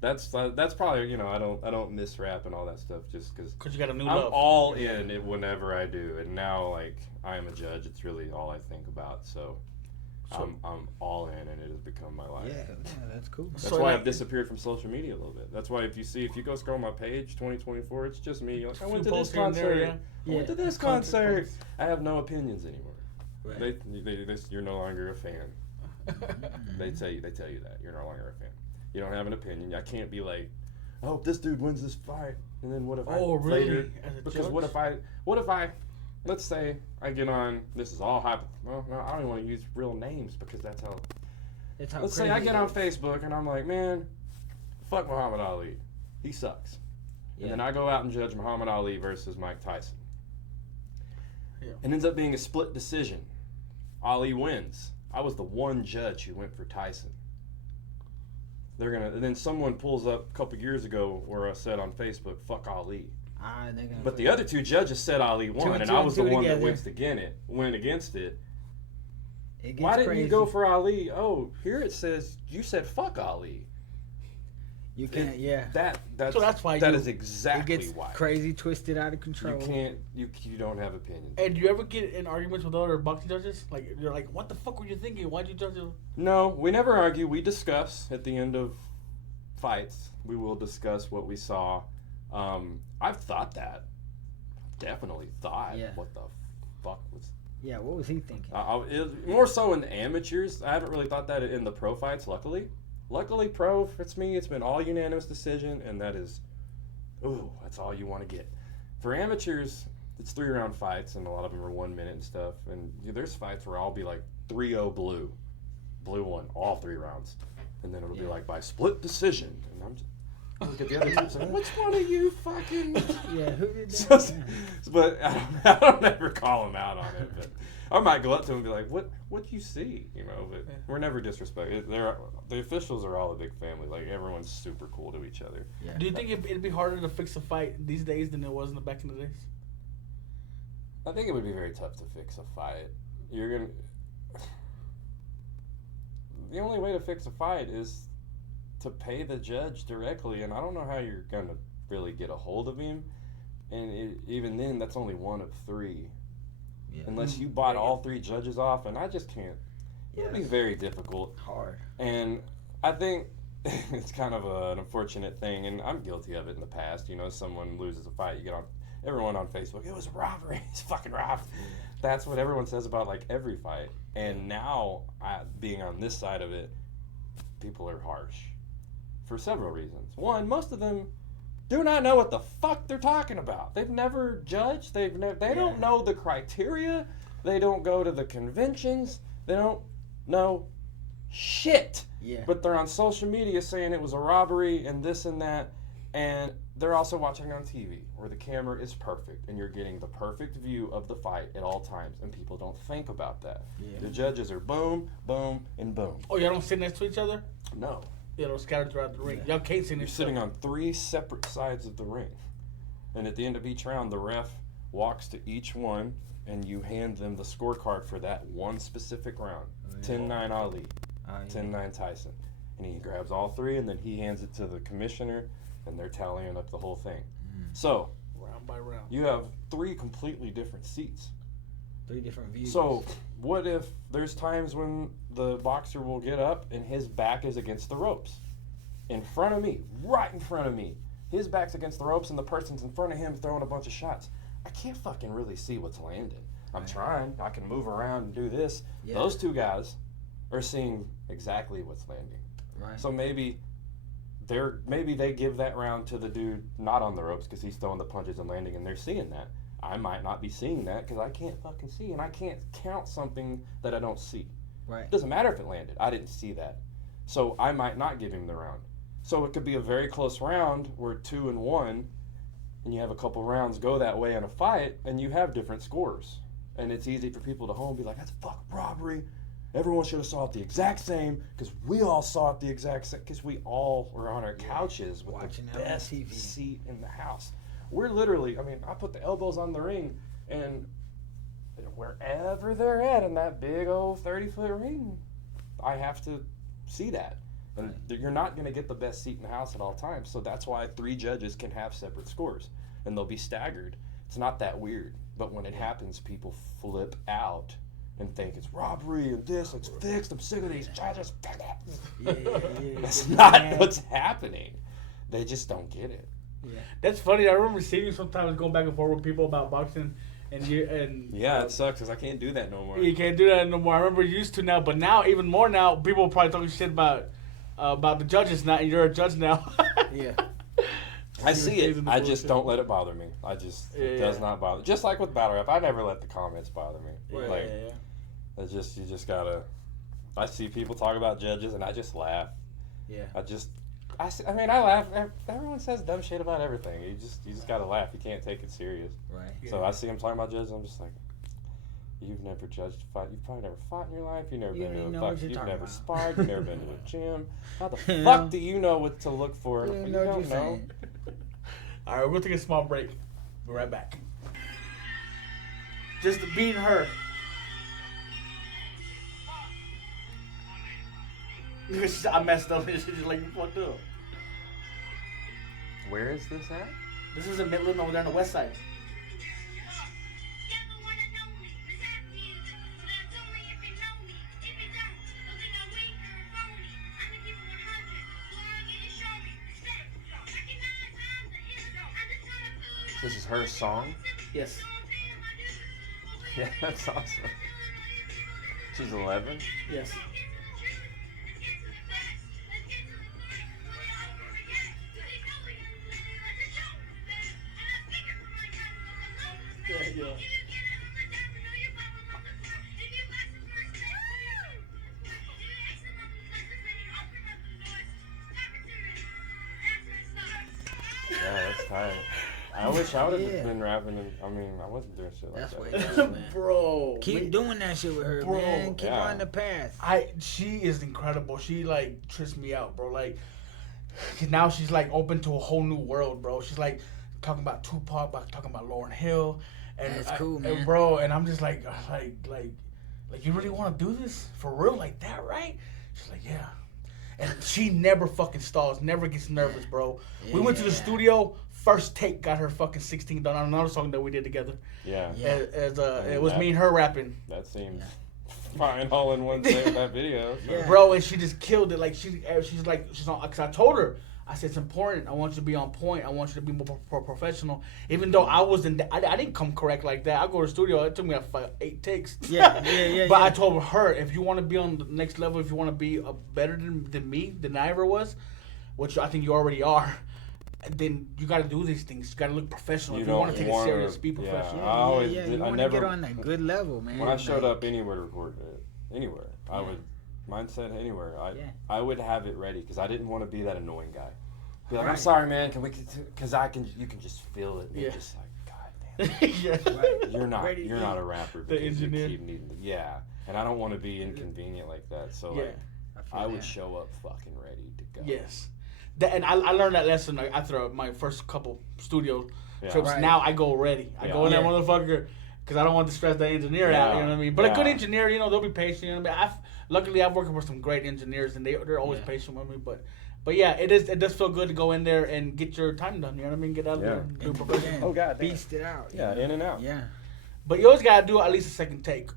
That's probably, you know, I don't miss rap and all that stuff just because Because you got a new I'm love. all in it whenever I do. And now, like, I am a judge. It's really all I think about. So I'm all in, and it has become my life. Yeah, that's cool. That's So, why like- I've disappeared from social media a little bit. That's why if you go scroll my page, 2024, it's just me. Like, I went to this posts here and there, concert. yeah. I went to this Concert concert. posts. I have no opinions anymore. Right. You're no longer a fan. They tell you that you're no longer a fan. You don't have an opinion. I can't be like, I hope this dude wins this fight, and then what if Oh, I really? later? As a Because judge? what if I let's say I get on. This is all well, no, I don't even want to use real names because that's how. It's how Let's say I crazy get it on is. Facebook and I'm like, man, fuck Muhammad Ali. He sucks. Yeah. And then I go out and judge Muhammad Ali versus Mike Tyson. Yeah. It ends up being a split decision. Ali wins. I was the one judge who went for Tyson. And then someone pulls up a couple years ago where I said on Facebook, fuck Ali. They're gonna But the other two judges said Ali won, and and two I and was the two one that together. went against it. It gets Why didn't crazy. you go for Ali? Oh, here it says you said fuck Ali. You can't. Yeah. So that's why that you- is It exactly gets why. crazy, twisted, out of control. You can't. You don't have opinions. And do you ever get in arguments with other boxing judges? Like, you're like, what the fuck were you thinking? Why'd you judge it? No, we never argue. We discuss at the end of fights. We will discuss what we saw. I've thought that. Definitely thought. Yeah. What the fuck was? Yeah. What was he thinking? More so in the amateurs. I haven't really thought that in the pro fights. Luckily, pro, it's me. It's been all unanimous decision, and that is, that's all you want to get. For amateurs, it's 3-round fights, and a lot of them are 1 minute and stuff. And there's fights where I'll be like 3-0 blue one, all 3 rounds, and then it'll be like by split decision, and I'm just I look at the other teams like, which one of you fucking? Yeah. Who did So, that? but I don't ever call them out on it. But I might go up to them and be like, "What you see?" You know. But we're never disrespectful. The officials are all a big family. Like everyone's super cool to each other. Yeah. Do you think it'd be harder to fix a fight these days than it was in the back in the days? I think it would be very tough to fix a fight. The only way to fix a fight is to pay the judge directly, and I don't know how you're gonna really get a hold of him. And even then, that's only one of 3. Yeah. Unless you bought all 3 judges off, and I just can't. Yeah. It'd be very difficult. Hard. And I think it's kind of an unfortunate thing, and I'm guilty of it in the past. You know, someone loses a fight, you get on everyone on Facebook. It was robbery. It's fucking robbed. that's what everyone says about like every fight. And now, being on this side of it, people are harsh for several reasons. One, most of them do not know what the fuck they're talking about. They've never judged. They don't know the criteria. They don't go to the conventions. They don't know shit. Yeah. But they're on social media saying it was a robbery and this and that. And they're also watching on TV where the camera is perfect and you're getting the perfect view of the fight at all times. And people don't think about that. Yeah. The judges are boom, boom, and boom. Oh, y'all don't sit next to each other? No. Y'all scattered throughout the ring. Y'all can't sit You're next to sitting on 3 separate sides of the ring. And at the end of each round, the ref walks to each one and you hand them the scorecard for that one specific round. 10-9 Ali, 10-9 Tyson. And he grabs all 3 and then he hands it to the commissioner and they're tallying up the whole thing. So, round by round. you have 3 completely different seats. 3 different views. So, what if there's times when the boxer will get up and his back is against the ropes? In front of me, right in front of me. His back's against the ropes and the person's in front of him throwing a bunch of shots. I can't fucking really see what's landing. I'm trying. I can move around and do this. Yeah. Those 2 guys are seeing exactly what's landing. Right. So maybe they give that round to the dude not on the ropes because he's throwing the punches and landing and they're seeing that. I might not be seeing that because I can't fucking see and I can't count something that I don't see. Right. It doesn't matter if it landed. I didn't see that. So I might not give him the round. So it could be a very close round where 2-1 and you have a couple rounds go that way in a fight and you have different scores. And it's easy for people to home be like, that's a fucking robbery. Everyone should have saw it the exact same because we all saw it the exact same because we all were on our couches with watching the it on best TV. seat in the house. We're literally, I put the elbows on the ring and wherever they're at in that big old 30-foot ring, I have to see that. And you're not going to get the best seat in the house at all times. So that's why 3 judges can have separate scores and they'll be staggered. It's not that weird. But when it happens, people flip out and think it's robbery and this, it's fixed. I'm sick of these judges. That's not what's happening. They just don't get it. Yeah. That's funny. I remember seeing you sometimes go back and forth with people about boxing. Yeah, it sucks because I can't do that no more. You can't do that no more. I remember you used to now, but now even more now. People are probably talking shit about the judges now, and you're a judge now. Yeah. I see it. I just don't let it bother me. It does not bother. Just like with battle rap, I never let the comments bother me. It's just you just gotta. I see people talk about judges, and I just laugh. Yeah. I laugh. Everyone says dumb shit about everything. You just gotta laugh. You can't take it serious. Right. So I see them talking about judges. I'm just like, you've never judged a fight. You've probably never fought in your life. You've never been to a fight. You've never sparred. You've never been to a gym. How the fuck do you know what to look for? You don't know. All right, we're gonna take a small break. We're right back. Just beating her. I messed up. She's like, you fucked up. Where is this at? This is in Midland over there on the west side. This is her song? Yes. Yeah, that's awesome. She's 11? Yes. Yeah. Yeah, that's tight. I wish I would have been rapping. I wasn't doing shit like That's that. way man. Bro. Keep doing that shit with her, Bro. man. Keep Yeah. on the path. She is incredible. She like trips me out, bro. Like now she's like open to a whole new world, bro. She's like talking about Tupac, talking about Lauryn Hill, and That's cool, man. And bro, and I'm just like you really want to do this for real like that, right? She's like, yeah. And she never fucking stalls, never gets nervous, bro. We went to the studio. First take got her fucking 16 done on another song that we did together. Yeah. It was me and her rapping. That seems fine all in one day with that video. So. Yeah. Bro, and she just killed it. Like she's on. Cause I told her I said it's important. I want you to be on point. I want you to be more professional. Even though I didn't come correct like that. I go to the studio. It took me like 8 takes. Yeah. But I told her, if you want to be on the next level, if you want to be better than me, than I ever was, which I think you already are, then you got to do these things. You got to look professional. If you want to take it serious, be professional. You want to get on that good level, man. When I showed up anywhere to record it, anywhere, I would. Mindset anywhere. I would have it ready because I didn't want to be that annoying guy. Be like, I'm sorry, man. Can we? Because you can just feel it. You're just like, God damn. You're not a rapper. The engineer. You keep needing and I don't want to be inconvenient like that. So like, I would show up fucking ready to go. Yes. And I learned that lesson after my first couple studio trips. Right. Now I go ready. I go in that motherfucker because I don't want to stress the engineer out. You know what I mean? But a good engineer, they'll be patient. You know what I mean? Luckily, I've worked with some great engineers, and they're always patient with me. But yeah, it does feel good to go in there and get your time done. You know what I mean? Get out there, and do professional. Oh God, beast it out. Yeah, in and out. Yeah. But you always gotta do at least a second take.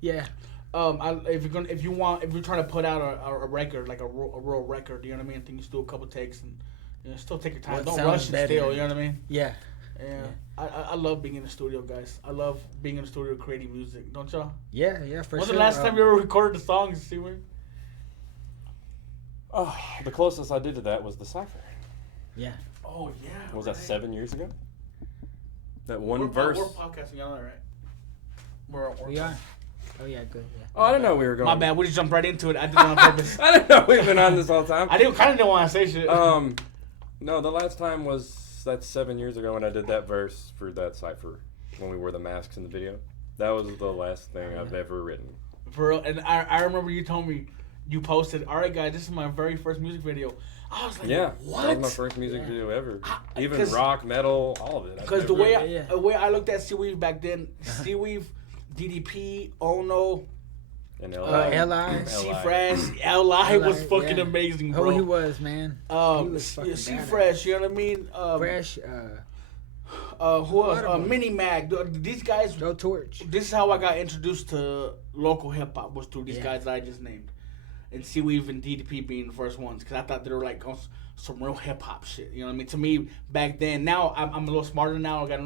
Yeah. If you're trying to put out a record, like a real record, you know what I mean? I think you should do a couple takes and still take your time. Don't rush it still. You know what I mean? Yeah. Yeah. I love being in the studio, guys. I love being in the studio creating music. Don't y'all? Yeah, for sure. When's the last time you ever recorded the songs, Seaway? Oh, the closest I did to that was the Cypher. Yeah. Oh, yeah. Was that 7 years ago? That one we're verse. We're podcasting, y'all know, right? We are. Oh, yeah, good. Yeah. Oh, I didn't know we were going. My bad. We just jumped right into it. I did it on purpose. I didn't know we've been on this all the time. I kind of didn't want to say shit. No, the last time was... That's 7 years ago when I did that verse for that Cypher when we wore the masks in the video. That was the last thing I've ever written. For real, and I remember you told me you posted, all right, guys, this is my very first music video. I was like, what? That was my first music video ever. Even rock, metal, all of it. Because the way I looked at Seaweave back then, Seaweave, DDP, Ono, and L.I. C-Fresh, L.I. was fucking amazing, bro. Oh, he was, man. He was fucking C-Fresh, you know what I mean? Fresh. Who else? Mini Mag. These guys. Joe Torch. This is how I got introduced to local hip hop, was through these guys that I just named. And Seaweave and DDP being the first ones, because I thought they were like on some real hip hop shit. You know what I mean? To me, back then, now I'm a little smarter now. I got a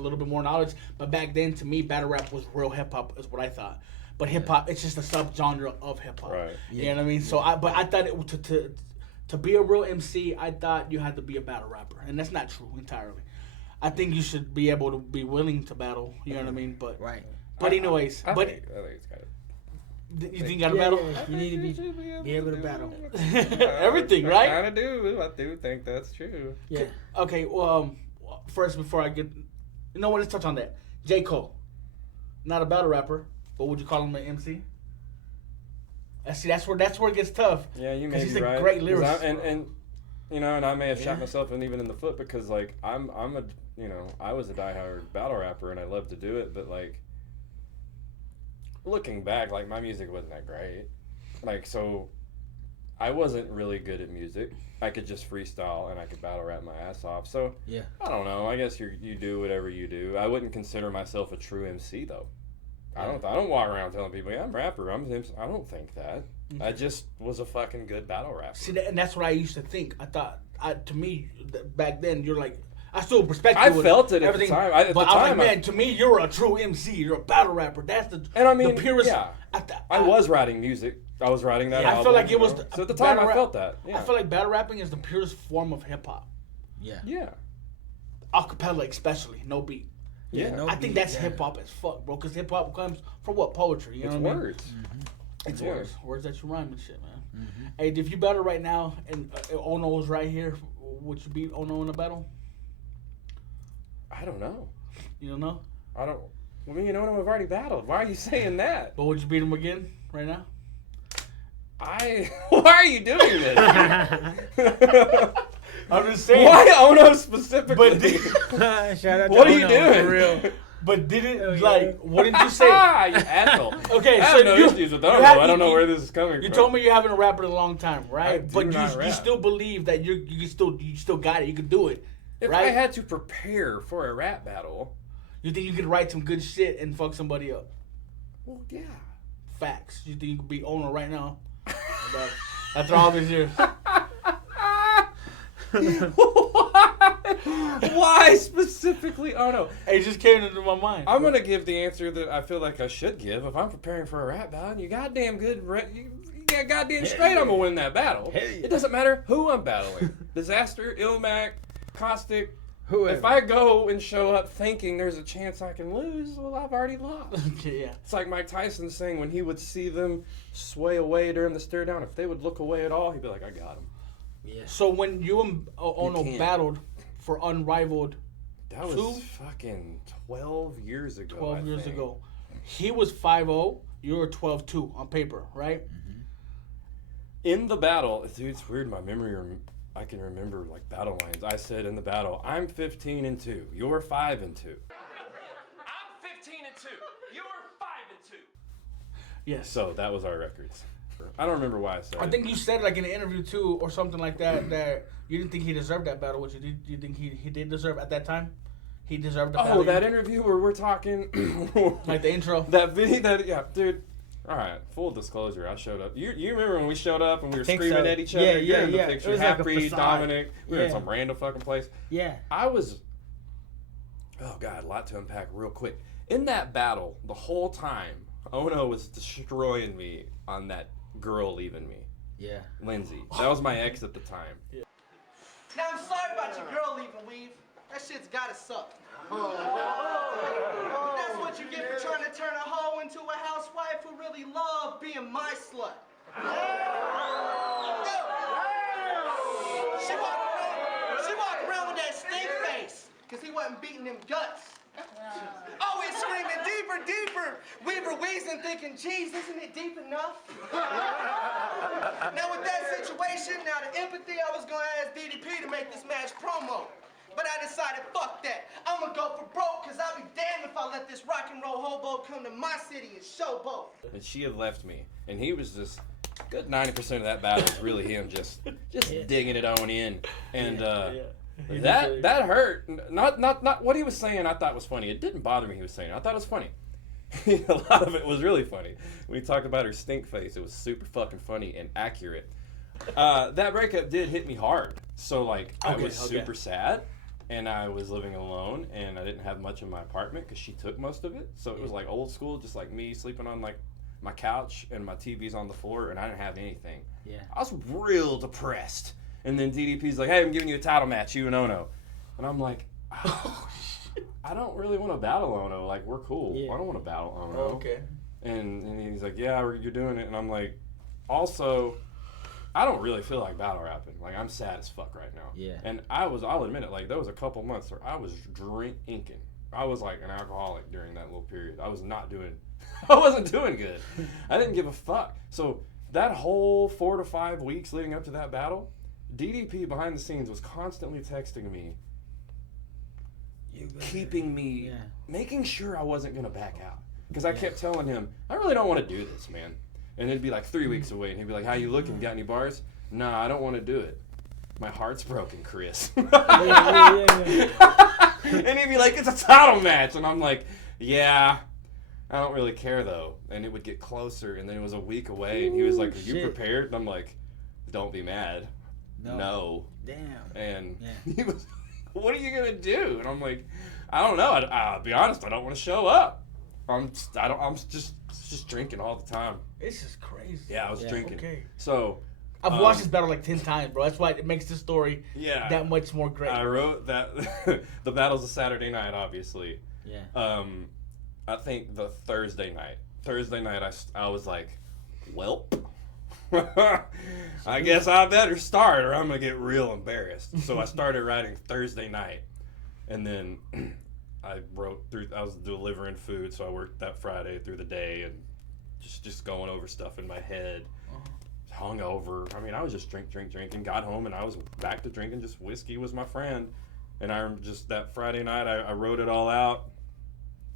little bit more knowledge. But back then, to me, battle rap was real hip hop, is what I thought. But hip hop, it's just a subgenre of hip hop. Right. You know what I mean? So I thought it to be a real MC, I thought you had to be a battle rapper, and that's not true entirely. I think you should be able to be willing to battle. You know what I mean? But But anyways, I think it's got you think you got to battle? Yeah, you need to be able to battle. Everything, right? I do. I do think that's true. Yeah. Okay. Well, first before I get, you know what? Let's touch on that. J. Cole, not a battle rapper. But would you call him an MC? See, that's where it gets tough. Yeah, you may be he's right. a great lyricist. And I may have shot myself even in the foot because like I was a diehard battle rapper and I love to do it, but like looking back, like my music wasn't that great. Like so, I wasn't really good at music. I could just freestyle and I could battle rap my ass off. So I don't know. I guess you do whatever you do. I wouldn't consider myself a true MC though. I don't walk around telling people, I'm a rapper. I don't think that. I just was a fucking good battle rapper. See, and that's what I used to think. I thought, to me, back then, you're like, I still respect you. I felt it at the time. I was like, man, to me, you're a true MC. You're a battle rapper. That's the purest. Yeah, I was writing music. I was writing that album. I felt like it was. So at the time, I felt that. Yeah. I feel like battle rapping is the purest form of hip hop. Yeah. Yeah. Acapella, especially, no beat. Yeah, I think that's hip hop as fuck, bro. Because hip hop comes from what? Poetry. You know what words. I mean? It's words. Words that you rhyme and shit, man. Hey, if you battle right now and Ono was right here, would you beat Ono in a battle? I don't know. You don't know? I don't. I mean, we've already battled. Why are you saying that? But would you beat him again right now? Why are you doing this? I'm just saying. Why Ono specifically? Shout out to what are you Ono, doing? for real. But didn't what did you say? You asshole. Okay, I so have no issues with Ono. I don't know where this is coming from. You told me you haven't rapped in a long time, right? But not you rap. still believe that you still got it. You can do it, if right? I had to prepare for a rap battle, you think you could write some good shit and fuck somebody up? well, yeah. Facts. You think you could beat Ono right now? After all these years. Why specifically? Oh no. It just came into my mind. I'm gonna give the answer that I feel like I should give if I'm preparing for a rap battle. And you goddamn good, you got goddamn straight. I'm gonna win that battle. Hell yeah. It doesn't matter who I'm battling. Disaster, Ilmac, Caustic. Whoever. If I go and show up thinking there's a chance I can lose, well, I've already lost. Yeah. It's like Mike Tyson saying when he would see them sway away during the stare down, if they would look away at all, he'd be like, I got him. Yeah. So when you and Ono can't. battled for Unrivaled That was Two? fucking 12 years ago. 12 I years think. ago, he was 5-0, you were 12-2 on paper, right? In the battle, dude, it's weird. My memory, I can remember like battle lines. I said in the battle, I'm 15-2. You're 5-2. I'm 15-2. You're 5-2. Yes. So that was our records. I don't remember why I said I it. think you said like in an interview too, or something like that, that you didn't think he deserved that battle. Which you think he did deserve at that time? He deserved the battle. Oh, that interview where we're talking. like the intro. That video, yeah, dude. All right, full disclosure, I showed up. You remember when we showed up and we were Think screaming so. at each other? Yeah, You're yeah, in the yeah. It picture. was like a Half-Breed, facade. Dominic. We were in Yeah. some random fucking place. Yeah. I was, oh God, a lot to unpack real quick. In that battle, the whole time, Ono was destroying me on that girl leaving me. Yeah. Lindsay. That was my ex at the time. Now I'm sorry about your girl leaving, Weave. That shit's gotta suck. But that's what you get for trying to turn a hoe into a housewife who really loved being my slut. She walked around with that stink face, cause he wasn't beating them guts. Always screaming deeper, deeper. We were wheezing, thinking, geez, isn't it deep enough? Now with that situation, now the empathy, I was gonna ask DDP to make this match promo. But I decided, fuck that. I'm gonna go for broke, cause I'll be damned if I let this rock and roll hobo come to my city and showboat. And she had left me. And he was just, good 90% of that battle was really him just digging it on in. And that hurt. Not what he was saying I thought was funny. It didn't bother me he was saying. I thought it was funny. A lot of it was really funny. When he talked about her stink face, it was super fucking funny and accurate. That breakup did hit me hard. So like I was super sad. And I was living alone, and I didn't have much in my apartment because she took most of it. So it was like old school, just like me sleeping on like my couch and my TV's on the floor, and I didn't have anything. Yeah. I was real depressed. And then DDP's like, "Hey, I'm giving you a title match, you and Ono," and I'm like, oh, "I don't really want to battle Ono. Like we're cool. Yeah. I don't want to battle Ono." Oh, okay. And he's like, "Yeah, you're doing it," and I'm like, also. I don't really feel like battle rapping. Like I'm sad as fuck right now. Yeah. And I'll admit it. Like there was a couple months where I was drinking. I was like an alcoholic during that little period. I was not doing. I wasn't doing good. I didn't give a fuck. So that whole 4 to 5 weeks leading up to that battle, DDP behind the scenes was constantly texting me, keeping me, making sure I wasn't gonna back out. Because I kept telling him, I really don't want to do this, man. And it'd be like 3 weeks away, and he'd be like, "How you looking? Got any bars?" "Nah, I don't want to do it. My heart's broken, Chris." And he'd be like, "It's a title match," and I'm like, "Yeah, I don't really care though." And it would get closer, and then it was a week away, and he was like, "Are you prepared?" And I'm like, "Don't be mad." No. Damn. And he was, "What are you gonna do?" And I'm like, "I don't know. I'll be honest. I don't want to show up. I'm just drinking all the time." It's just crazy. Yeah, I was drinking. Okay. So I've watched this battle like 10 times, bro. That's why it makes this story that much more great. I wrote that the battle's a Saturday night, obviously. Yeah. I think the Thursday night, I was like, "Welp, I guess I better start, or I'm gonna get real embarrassed." So I started writing Thursday night, and then I was delivering food, so I worked that Friday through the day and just going over stuff in my head. Hungover. I mean, I was just drinking. Got home and I was back to drinking. Just whiskey was my friend. And that Friday night, I wrote it all out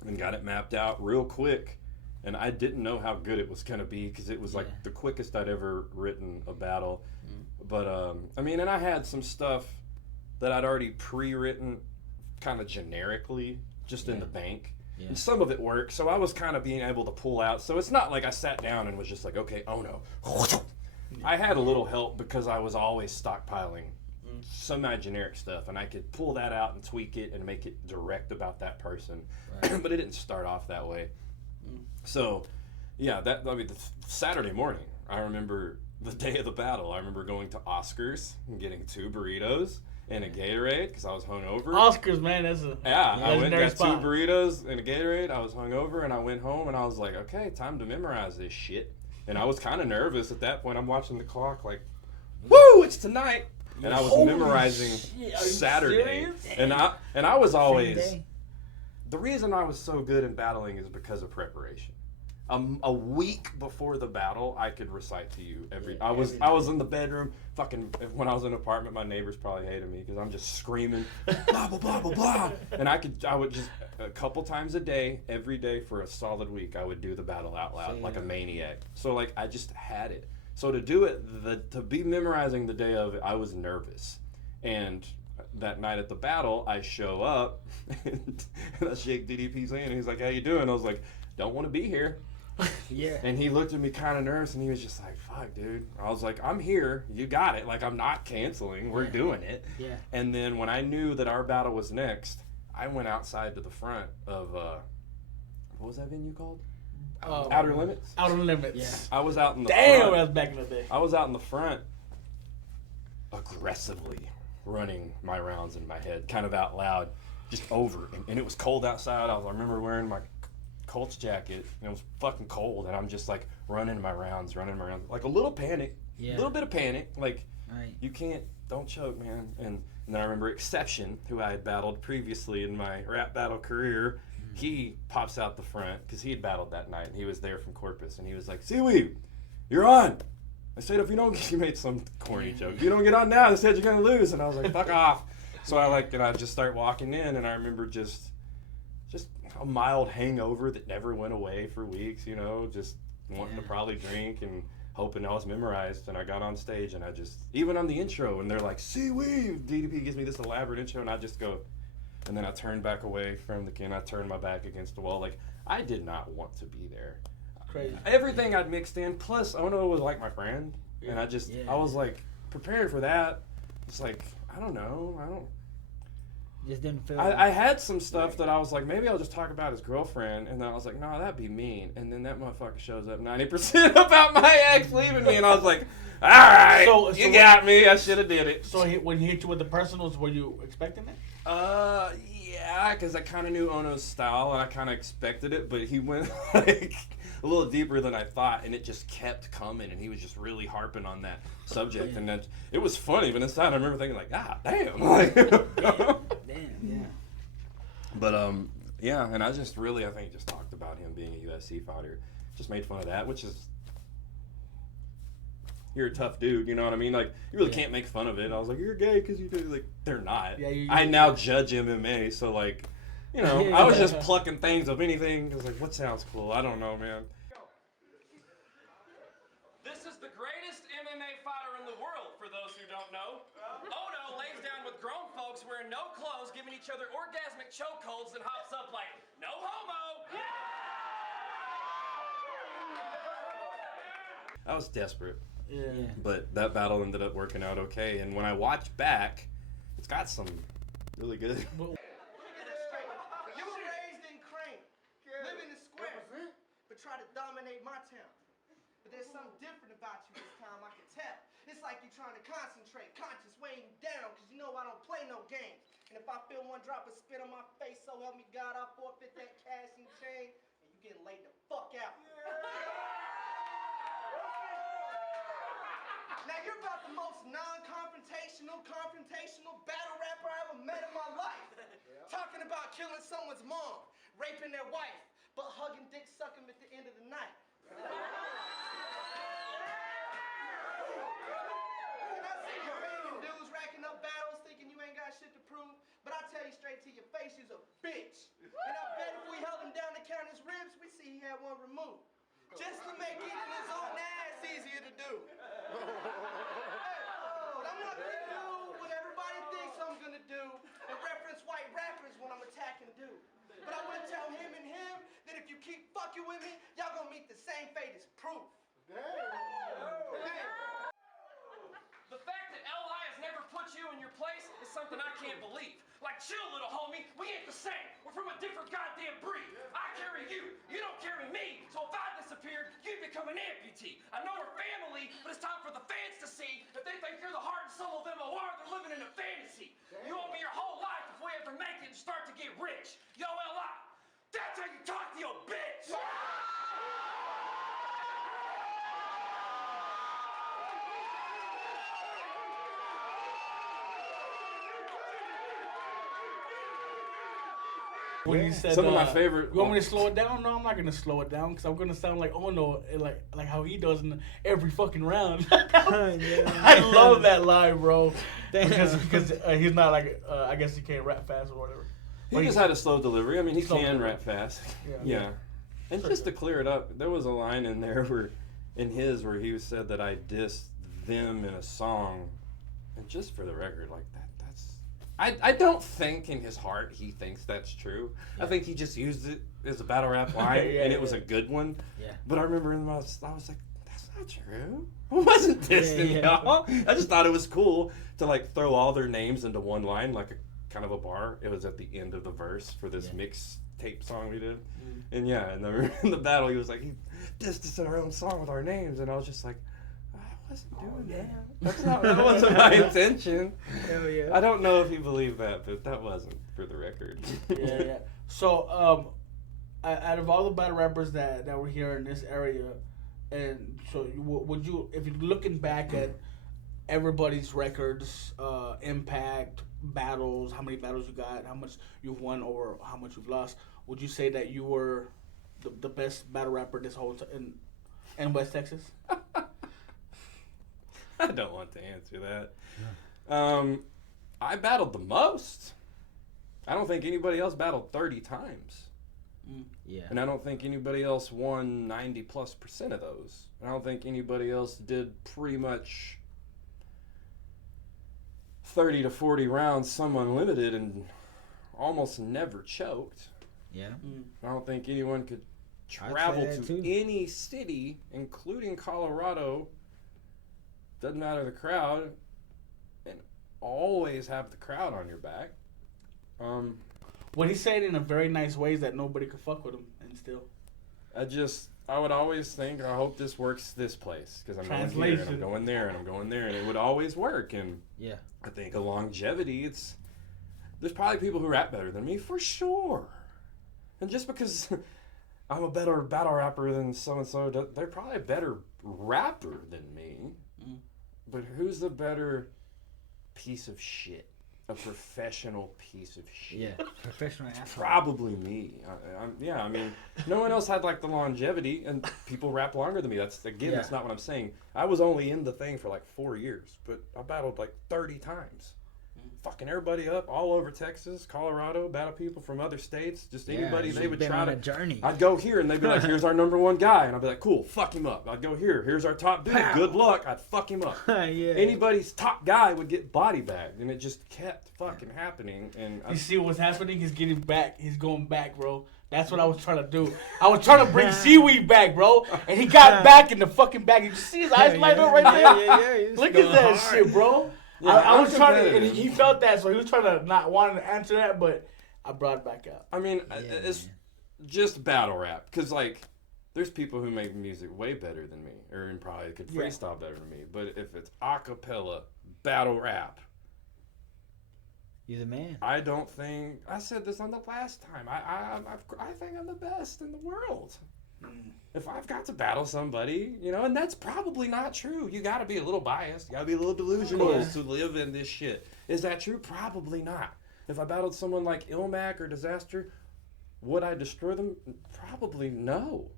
and got it mapped out real quick. And I didn't know how good it was gonna be because it was like the quickest I'd ever written a battle. But I mean, and I had some stuff that I'd already pre-written, kind of generically, just in the bank. Yeah. And some of it worked, so I was kind of being able to pull out. So it's not like I sat down and was just like, okay, oh no. I had a little help because I was always stockpiling semi-generic stuff, and I could pull that out and tweak it and make it direct about that person. Right. But it didn't start off that way. So, yeah, the Saturday morning, I remember the day of the battle. I remember going to Oscars and getting 2 burritos and a Gatorade because I was hungover. Oscars, man, that's a I went and legendary got spot. 2 burritos and a Gatorade. I was hungover, and I went home, and I was like, okay, time to memorize this shit. And I was kind of nervous at that point. I'm watching the clock like, woo, it's tonight. And I was Holy memorizing shit, are you Saturday. serious? And I was always, day? the reason I was so good in battling is because of preparation. A week before the battle, I could recite to you I was in the bedroom, fucking, when I was in an apartment, my neighbors probably hated me because I'm just screaming, blah, blah, blah, blah, blah. And I would just, a couple times a day, every day for a solid week, I would do the battle out loud like a maniac. So, like, I just had it. So to do it, to be memorizing the day of it, I was nervous. And that night at the battle, I show up, and I shake DDP's hand, and he's like, how you doing? I was like, don't want to be here. Yeah. And he looked at me kind of nervous, and he was just like, fuck, dude. I was like, I'm here. You got it. Like, I'm not canceling. We're doing it. Yeah. And then when I knew that our battle was next, I went outside to the front of, what was that venue called? Outer Limits? Outer Limits. Yeah. I was out in the Damn, front. that was back in the day. I was out in the front aggressively running my rounds in my head, kind of out loud, just over. And it was cold outside. I remember wearing my Colts jacket, and it was fucking cold, and I'm just like running my rounds, like a little panic, a little bit of panic, like you don't choke, man. And then I remember Exception, who I had battled previously in my rap battle career. He pops out the front because he had battled that night, and he was there from Corpus, and he was like, Seaweed, you're on. I said, if you don't, he made some corny joke. If you don't get on now, they said you're gonna lose, and I was like, fuck off. So I just start walking in, and I remember just a mild hangover that never went away for weeks, you know, just wanting to probably drink and hoping I was memorized. And I got on stage, and I just, even on the intro, and they're like, Seaweed, DDP gives me this elaborate intro, and I just go, and then I turned back away from the can. I turned my back against the wall. Like, I did not want to be there. Crazy. Everything I'd mixed in, plus Ono was like my friend, and I was like prepared for that. It's like, I don't know, Just didn't feel. I had some stuff that I was like, maybe I'll just talk about his girlfriend, and then I was like, no, that'd be mean. And then that motherfucker shows up 90% about my ex leaving me, and I was like, all right, So you got me. I should have did it. So when he hit you with the personals, were you expecting that? Yeah, because I kind of knew Ono's style, and I kind of expected it, but he went like a little deeper than I thought, and it just kept coming, and he was just really harping on that subject, and then it was funny, but inside I remember thinking like, damn, like, Damn. Yeah. but yeah, and I think just talked about him being a UFC fighter, just made fun of that, which is, you're a tough dude, you know what I mean? Like, you really can't make fun of it. I was like, you're gay because you do. Like, they're not. Yeah, I now judge MMA, so like, you know, I was just plucking things of anything. I was like, what sounds cool? I don't know, man. This is the greatest MMA fighter in the world, for those who don't know. Ono lays down with grown folks wearing no clothes, giving each other orgasmic chokeholds, and hops up like, no homo! I was desperate. Yeah. But that battle ended up working out okay. And when I watch back, it's got some really good. You were raised in Crane, live in the square, but try to dominate my town. But there's something different about you this time, I can tell. It's like you're trying to concentrate, conscious weighing down, because you know I don't play no games. And if I feel one drop of spit on my face, so help me God, I'll forfeit that cash and chain, and you getting laid the fuck out. Now you're about the most non-confrontational, confrontational battle rapper I ever met in my life. Talking about killing someone's mom, raping their wife, but hugging dick sucking at the end of the night. And I see you banging dudes racking up battles thinking you ain't got shit to prove, but I tell you straight to your face, you's a bitch. And I bet if we held him down to count his ribs, we see he had one removed. Just to make eating his own ass easier to do. But I'm not gonna do what everybody thinks I'm gonna do and reference white rappers when I'm attacking dude. But I wanna tell him and him that if you keep fucking with me, y'all gonna meet the same fate as Proof. The fact that L.I. has never put you in your something I can't believe. Like, chill, little homie, we ain't the same. We're from a different goddamn breed. I carry you, you don't carry me. So if I disappeared, you'd become an amputee. I know we're family, but it's time for the fans to see. If they think you're the heart and soul of MOR, they're living in a fantasy. You owe me your whole life if we ever make it and start to get rich. Yo, L.I., that's how you talk to your bitch! When you said Some of my favorite. You want me to slow it down? No, I'm not gonna slow it down because I'm gonna sound like no, like how he does in every fucking round. I love that line, bro. Because he's not like I guess he can't rap fast or whatever. He just had a slow delivery. I mean, he Slow can delivery. rap fast. Yeah. And just to clear it up, there was a line in there where he said that I dissed them in a song, and just for the record, like that's. I don't think in his heart he thinks that's true. I think he just used it as a battle rap line, and it was a good one. Yeah. But I remember I was like, that's not true. I wasn't dissing y'all. I just thought it was cool to like throw all their names into one line, like a kind of a bar. It was at the end of the verse for this mixtape song we did. And in the battle, he was like, he dissed us in our own song with our names, and I was just like, I wasn't doing that. That wasn't my intention. Hell yeah. I don't know if he believed that, but that wasn't for the record. Yeah. So, out of all the battle rappers that were here in this area, and so would you, if you're looking back at everybody's records, impact, battles, how many battles you got, how much you've won or how much you've lost, would you say that you were the best battle rapper this whole time in West Texas? I don't want to answer that. I battled the most. I don't think anybody else battled 30 times. Yeah. And I don't think anybody else won 90+% of those. I don't think anybody else did pretty much 30 to 40 rounds, some unlimited, and almost never choked. Yeah. I don't think anyone could travel to any city, including Colorado, doesn't matter the crowd, and always have the crowd on your back. What he said in a very nice way is that nobody could fuck with him, and still. I would always think, I hope this works this place, because I'm going here, and I'm going there, and I'm going there, and it would always work. And I think a longevity, there's probably people who rap better than me, for sure. And just because I'm a better battle rapper than so-and-so, they're probably a better rapper than me. But who's the better piece of shit? A professional piece of shit. Yeah, professional athlete. Probably me. I mean, no one else had like the longevity, and people rap longer than me. That's not what I'm saying. I was only in the thing for like 4 years, but I battled like 30 times. Fucking everybody up all over Texas, Colorado, battle people from other states, just anybody they would try to. Journey. I'd go here and they'd be like, "Here's our number one guy," and I'd be like, "Cool, fuck him up." I'd go here, "Here's our top dude, good luck." I'd fuck him up. Anybody's top guy would get body bagged, and it just kept fucking happening. And you see what's happening? He's getting back. He's going back, bro. That's what I was trying to do. I was trying to bring Seaweed back, bro, and he got back in the fucking bag. You see his eyes light up right there? Look at that shit, bro. Yeah, I was trying to, and he felt that, so he was trying to not want to answer that, but I brought it back up. I mean, it's just battle rap, because, like, there's people who make music way better than me, or probably could freestyle better than me, but if it's a cappella, battle rap, you're the man. I don't think, I said this on the last time, I think I'm the best in the world. If I've got to battle somebody, and that's probably not true. You got to be a little biased. You got to be a little delusional to live in this shit. Is that true? Probably not. If I battled someone like Ilmac or Disaster, would I destroy them? Probably no.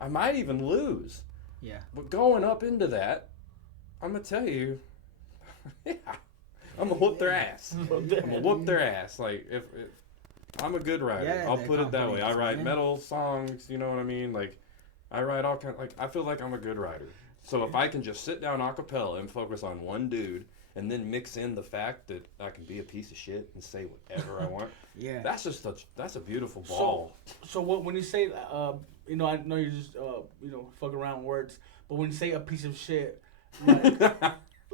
I might even lose. Yeah. But going up into that, I'm going to tell you, I'm going to whoop their ass. I'm going to whoop their ass. Like, if I'm a good writer. I'll put it that way. I write metal songs, you know what I mean? Like, I write all kind. I feel like I'm a good writer. So if I can just sit down a cappella and focus on one dude, and then mix in the fact that I can be a piece of shit and say whatever I want, that's a beautiful ball. So when you say, I know you just fuck around with words, but when you say a piece of shit, like,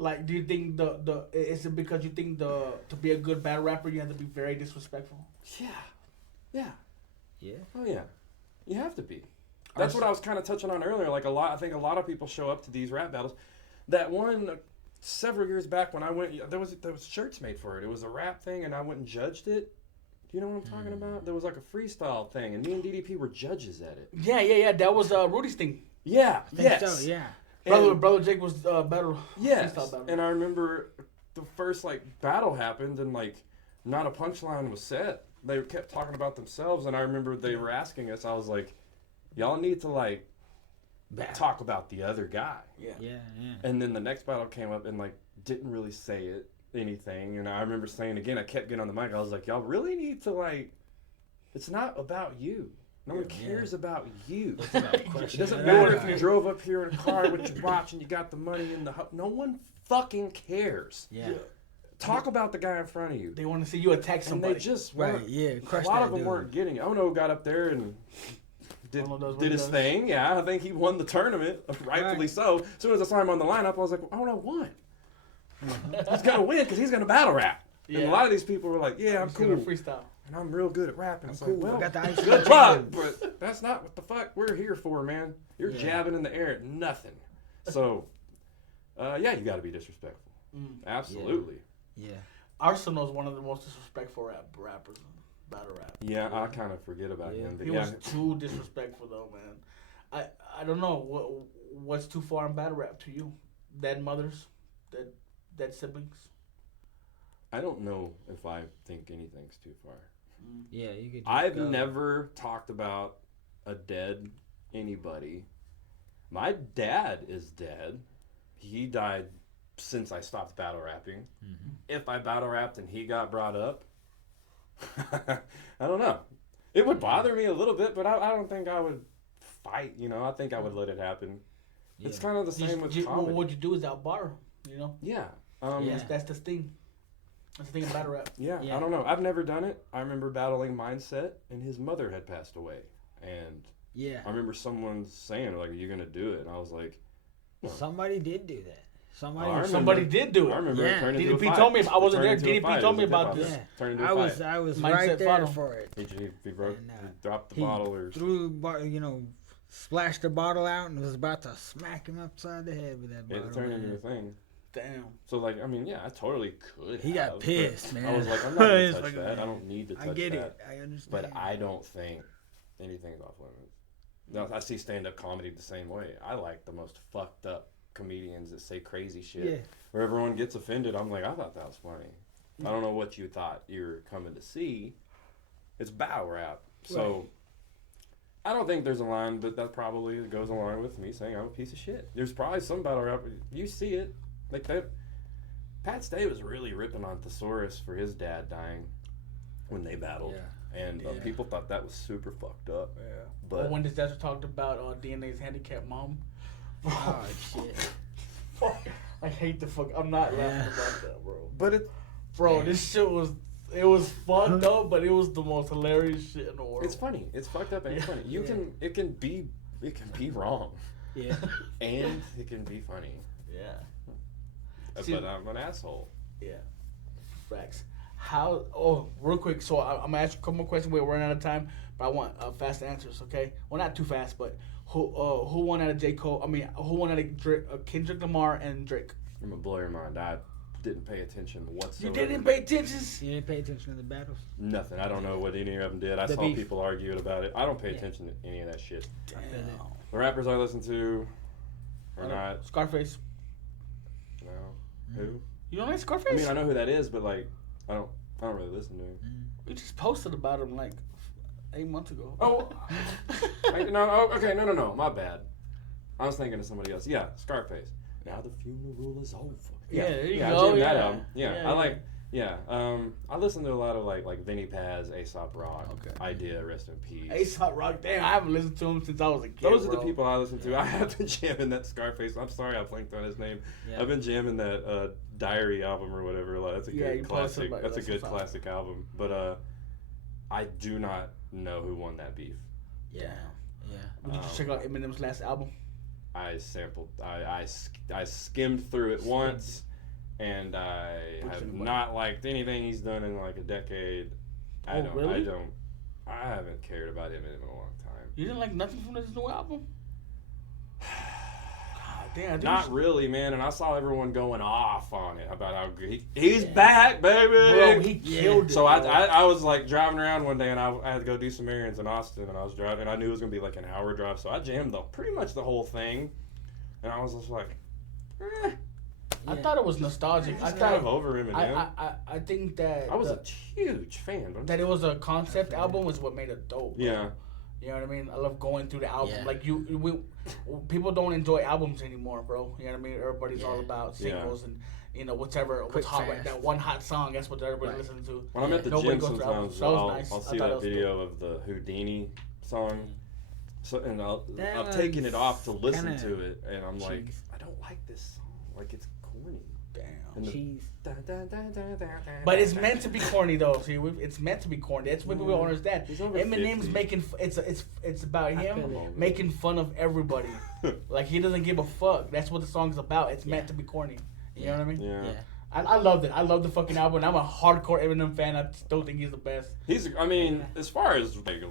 Like, do you think is it because you think to be a good battle rapper you have to be very disrespectful? Yeah. Yeah. Oh yeah, you have to be. That's what I was kind of touching on earlier. Like I think a lot of people show up to these rap battles. That one several years back when I went, there was shirts made for it. It was a rap thing, and I went and judged it. Do you know what I'm talking about? There was like a freestyle thing, and me and DDP were judges at it. Yeah. That was Rudy's thing. Yeah. Yes. So, yeah. Brother Jake was battle. Yes. Freestyle battle. And I remember the first like battle happened, and like not a punchline was set. They kept talking about themselves, and I remember they were asking us. I was like, "Y'all need to like talk about the other guy." Yeah. And then the next battle came up and like didn't really say anything. And I remember saying again, I kept getting on the mic. I was like, "Y'all really need to like. It's not about you. No one cares about you. It doesn't matter if you drove up here in a car with your watch and you got the money in the house. No one fucking cares. Yeah. Talk about the guy in front of you. They want to see you attack And somebody. they just Right, weren't. yeah. A lot of them weren't getting it. Ono got up there and did his thing. Yeah, I think he won the tournament, rightfully so. As soon as I saw him on the lineup, I was like, Ono won. He's going to win because he's going to battle rap. And a lot of these people were like, yeah, I'm cool. Freestyle. And I'm real good at rapping. It's cool. like, well, I got the ice good cream luck, chicken. but that's not what the fuck we're here for, man. You're jabbing in the air at nothing. So, yeah, you got to be disrespectful. Absolutely. Yeah. Arsenal's one of the most disrespectful rappers, battle rap. Yeah, I kind of forget about him. But He was too disrespectful though, man. I don't know what's too far in battle rap to you. Dead mothers, dead siblings. I don't know if I think anything's too far. Yeah, you could. I've never talked about a dead anybody. My dad is dead. He died since I stopped battle rapping. If I battle rapped and he got brought up, I don't know. It would bother me a little bit, but I don't think I would fight. You know, I think I would let it happen. Yeah. It's kind of the same with comedy. What you do is outbar him, you know? Yeah. That's the thing. That's the thing in battle rap. Yeah, I don't know. I've never done it. I remember battling Mindset, and his mother had passed away. And I remember someone saying, like, are you going to do it? And I was like, no. Somebody did do that. Somebody did do it. I remember it turned into a fight. DDP told me, I wasn't there, DDP told me about this. I was right there for it. He dropped the bottle or splashed the bottle out and was about to smack him upside the head with that bottle. It turned into a thing. Damn. So, like, I mean, yeah, I totally could. He got pissed, man. I was like, I'm not going to touch that. I don't need to touch that. I get it. I understand. But I don't think anything's off limits. Now, I see stand-up comedy the same way. I like the most fucked up comedians that say crazy shit. Where everyone gets offended. I'm like, I thought that was funny. I don't know what you thought you were coming to see. It's battle rap. So, I don't think there's a line, but that probably goes along with me saying I'm a piece of shit. There's probably some battle rap. You see it. Like that, Pat Stay was really ripping on Thesaurus for his dad dying when they battled, and people thought that was super fucked up. Yeah, but when his dad talked about DNA's handicapped mom. Oh shit! I hate the fuck. I'm not laughing about that, bro. But this shit was. It was fucked up, but it was the most hilarious shit in the world. It's funny. It's fucked up and it's funny. It can be wrong. Yeah. And it can be funny. Yeah. But I'm an asshole. Yeah. Facts. Real quick. So I'm going to ask you a couple more questions. We're running out of time, but I want fast answers, okay? Well, not too fast, but who won out of J. Cole? I mean, who won out of Kendrick Lamar and Drake? I'm going to blow your mind. I didn't pay attention whatsoever. You didn't pay attention? You didn't pay attention to the battles? Nothing. I don't know what any of them did. I saw people arguing about it. I don't pay attention to any of that shit. Damn. The rappers I listen to are not... Scarface. No. Who? You don't like Scarface? I mean, I know who that is, but like, I don't really listen to him. We just posted about him like 8 months ago. Oh, no, my bad. I was thinking of somebody else. Yeah, Scarface. Now the funeral is over. Yeah, there you go. That album. I like. Yeah, I listen to a lot of like Vinny Paz, Aesop Rock, Idea, Rest in Peace. Aesop Rock, damn, I haven't listened to him since I was a kid. Those are the people I listen to. I have been jamming that Scarface. I'm sorry I blanked on his name. Yeah. I've been jamming that Diary album or whatever. That's a good classic. That's a good classic album. But I do not know who won that beef. Yeah. Did you check out Eminem's last album? I sampled. I skimmed through it once. and I have anybody? not liked anything he's done in like a decade. Really? I haven't cared about him in a long time. You didn't like nothing from this new album? God damn. I think Not really, man. And I saw everyone going off on it about how good he's back, baby. Bro, he killed it. So bro. I was like driving around one day, and I had to go do some errands in Austin, and I was driving. I knew it was gonna be like an hour drive, so I jammed pretty much the whole thing, and I was just like, I thought it was nostalgic. I kind thought of over Eminem. I think that I was a huge fan. But that it was a concept album was what made it dope. Bro. yeah. You know what I mean? I love going through the album. Yeah. Like people don't enjoy albums anymore, bro. You know what I mean? Everybody's all about singles and what's Quick, hot right. fast. That one hot song. That's what everybody listens to. When I'm at the Nobody gym goes through albums. sometimes, That was nice. I'll I see thought it that was video of the Houdini song. So and That I'm taking it off to listen kinda to it, and I'm like, cheese. I don't like this song. Like it's corny. Damn. And the- Cheese. But it's meant to be corny though. See, it's meant to be corny. That's what people don't understand. He's over Eminem's 50. making it's about feel him it. making fun of everybody. Like he doesn't give a fuck. That's what the song's about. It's meant to be corny. You know what I mean? Yeah. Yeah. I loved it. I love the fucking album. I'm a hardcore Eminem fan. I still think he's the best. I mean, as far as like,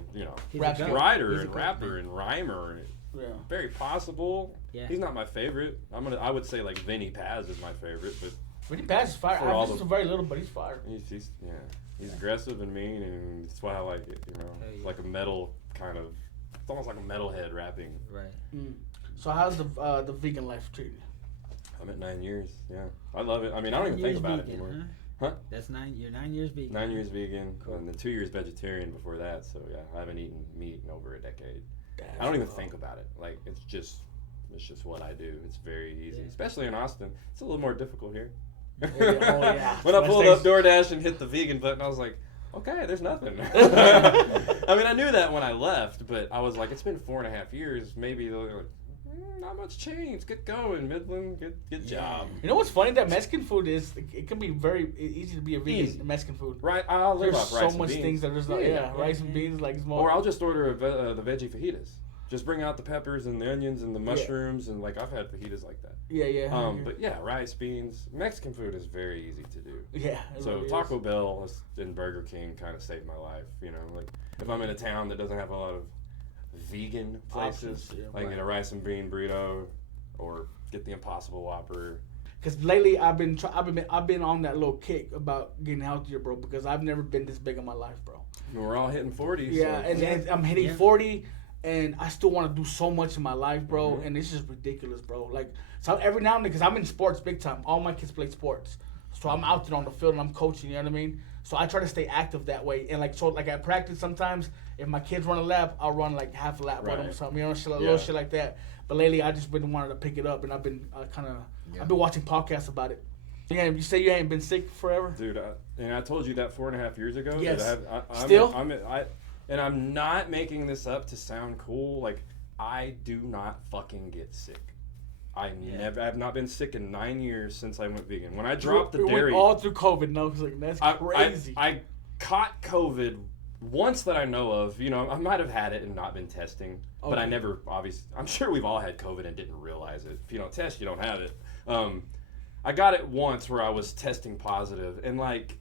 He's Rap a goat. writer He's a and goat, rapper man. and rhymer, Yeah. very possible. Yeah. He's not my favorite. I would say like Vinny Paz is my favorite, but But he passes fire. For I all listened the- to very little, but he's fire. he's aggressive and mean, and that's why I like it. yeah. Like a metal kind of. It's almost like a metalhead rapping. Right. So how's the vegan life treating you? I'm at 9 years. Yeah, I love it. I mean, I don't even think about it vegan, anymore. Huh? Huh? That's 9. You're 9 years vegan. 9 years vegan, and then 2 years vegetarian before that. So yeah, I haven't eaten meat in over a decade. I don't even think about it. Like it's just what I do. It's very easy, especially in Austin. It's a little more difficult here. yeah. When I West pulled up Texas. DoorDash and hit the vegan button, I was like, okay, there's nothing. I mean, I knew that when I left, but I was like, it's been 4.5 years. Maybe they're like, not much change. Get going, Midland. Good job. You know what's funny? That Mexican food is it can be very easy to be a vegan Easy. Mexican food. Right, I'll live There's off so rice much and beans. things that there's not. Yeah, rice and beans like small. Or I'll just order the veggie fajitas. Just bring out the peppers and the onions and the mushrooms and like I've had fajitas like that. Yeah. But yeah, rice, beans. Mexican food is very easy to do. Yeah. it So really is. Taco Bell and Burger King kind of saved my life. Like if I'm in a town that doesn't have a lot of vegan places, Options, yeah, I can get a rice and bean burrito, or get the Impossible Whopper. Because lately I've been on that little kick about getting healthier, bro. Because I've never been this big in my life, bro. We're all hitting 40. Yeah, so. and I'm hitting 40, and I still want to do so much in my life, bro. Mm-hmm. And it's just ridiculous, bro. Like, so every now and then, because I'm in sports big time. All my kids play sports, so I'm out there on the field and I'm coaching. You know what I mean? So I try to stay active that way. And like at practice sometimes, if my kids run a lap, I'll run like half a lap with them or something. You know, little shit like that. But lately, I just been wanting to pick it up, and I've been I've been watching podcasts about it. Yeah, you say you ain't been sick forever? Dude, and I told you that 4.5 years ago. Yes. That Still? And I'm not making this up to sound cool. Like, I do not fucking get sick. I've not been sick in 9 years since I went vegan. When I dropped the We went dairy, all through COVID. No, it's like that's crazy. I caught COVID once that I know of. I might have had it and not been testing, but I never, obviously, I'm sure we've all had COVID and didn't realize it. If you don't test, you don't have it. I got it once where I was testing positive, and like,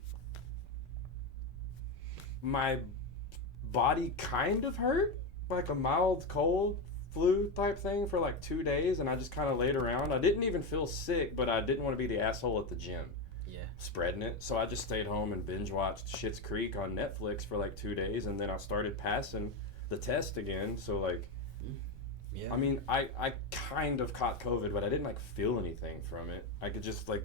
my body kind of hurt, like a mild cold flu type thing for like 2 days, and I just kind of laid around. I didn't even feel sick, but I didn't want to be the asshole at the gym. Spreading it, so I just stayed home and binge watched Schitt's Creek on Netflix for like 2 days, and then I started passing the test again. So like, I mean, I kind of caught COVID, but I didn't like feel anything from it. I could just like,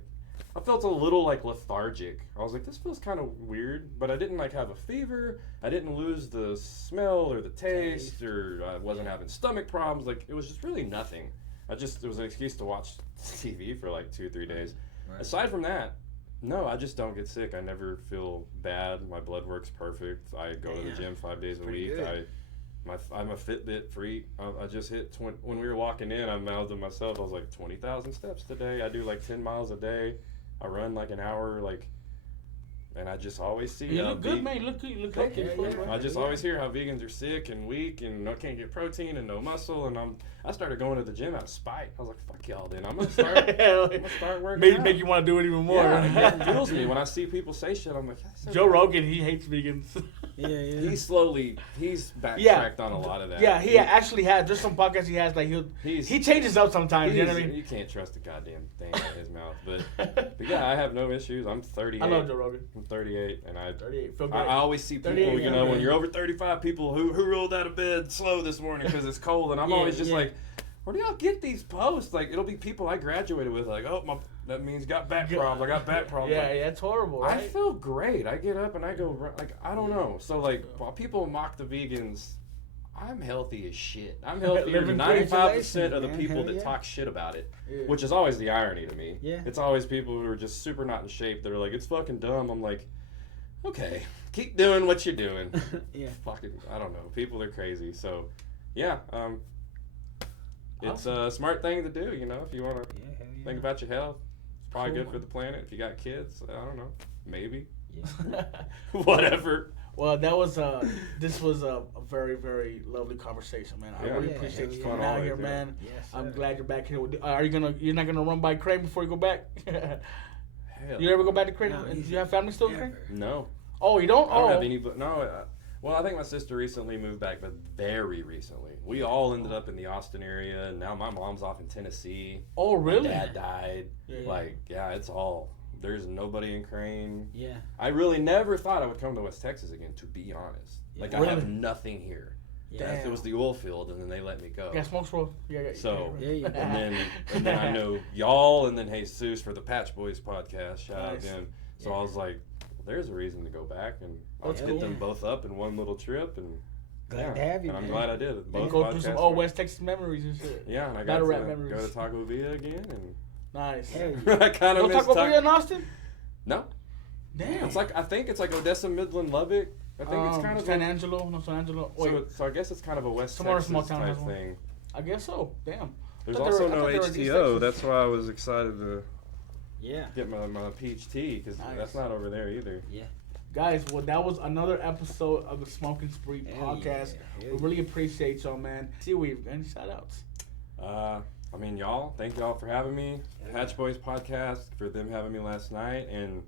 I felt a little like lethargic. I was like, this feels kind of weird, but I didn't like have a fever. I didn't lose the smell or the taste, or I wasn't having stomach problems. Like, it was just really nothing. It was an excuse to watch TV for like 2-3 days. Right. Aside from that, no, I just don't get sick. I never feel bad. My blood work's perfect. I go to the gym 5 days a week. I'm a Fitbit freak. I just hit when we were walking in, I mouthed to myself, I was like 20,000 steps today. I do like 10 miles a day. I run like an hour, like, and I just always see. You look good, man. You look good. You look healthy. I just always hear how vegans are sick and weak and can't get protein and no muscle, and I started going to the gym out of spite. I was like, fuck y'all then. I'm gonna start working Maybe out. make you want to do it even more. Yeah, it fuels me when I see people say shit. I'm like, Joe Rogan, he hates vegans. He's backtracked on a lot of that. Yeah, he actually has. There's some podcasts he has like he changes up sometimes. You know what I mean? You can't trust a goddamn thing out of his mouth. But yeah, I have no issues. I'm 38. I love Joe Rogan. I'm 38, and 38. Feel great. I always see people, you know, when you're over 35, people who rolled out of bed slow this morning because it's cold, and I'm always just like, where do y'all get these posts? Like, it'll be people I graduated with, like, oh, that means got back problems. I got back problems. Yeah, it's horrible, right? I feel great. I get up and I go, like, I don't know. So, like, while people mock the vegans, I'm healthy as shit. I'm healthier than 95% of the people that talk shit about it, which is always the irony to me. Yeah. It's always people who are just super not in shape. They're like, it's fucking dumb. I'm like, okay, keep doing what you're doing. Fucking, I don't know. People are crazy. So, yeah, it's a smart thing to do, you know, if you want to think about your health. It's probably good for the planet. If you got kids, I don't know, maybe. Whatever. Well, this was a very, very lovely conversation, man. I really appreciate you coming out here, man. Yes, I'm glad you're back here. You're not gonna run by Crane before you go back? Hell. You ever go back to Crane? Do you have family still in Crane? No. Oh, you don't? I don't have any, well, I think my sister recently moved back, but very recently. We all ended up in the Austin area, and now my mom's off in Tennessee. Oh, really? My dad died. It's all. There's nobody in Crane. Yeah. I really never thought I would come to West Texas again, to be honest. Like, I have Really? nothing here. Damn. It was the oil field, and then they let me go. Yeah, Smokes Roll. So, Yeah. and then I know y'all, and then Jesus for the Patch Boys podcast. Shout out Nice. to him. So I was like, there's a reason to go back, and let's get them both up in one little trip, and Glad to have you, and I'm man. glad I did. Both Go through some podcasts old were- West Texas memories and shit. Yeah, and I got Battle to rap memories. go to Taco Villa again, and Nice. Hell I kind of No miss Taco Villa in Austin? No, Damn. it's like I think it's like Odessa, Midland, Lubbock. I think it's kind of San Angelo. No, San Angelo. Wait, so I guess it's kind of a West Somewhere in Texas small town type has one. thing. I guess so. Damn. There's thought they also were- I no thought they were in East HTO. Texas. That's why I was excited to Yeah. get my peach tea, because Nice. that's not over there either. Guys, well, that was another episode of the Smoking Spree podcast. We really appreciate y'all, man. See, we've any shout outs. I mean, y'all, thank y'all for having me. Hatch Boys podcast, for them having me last night. And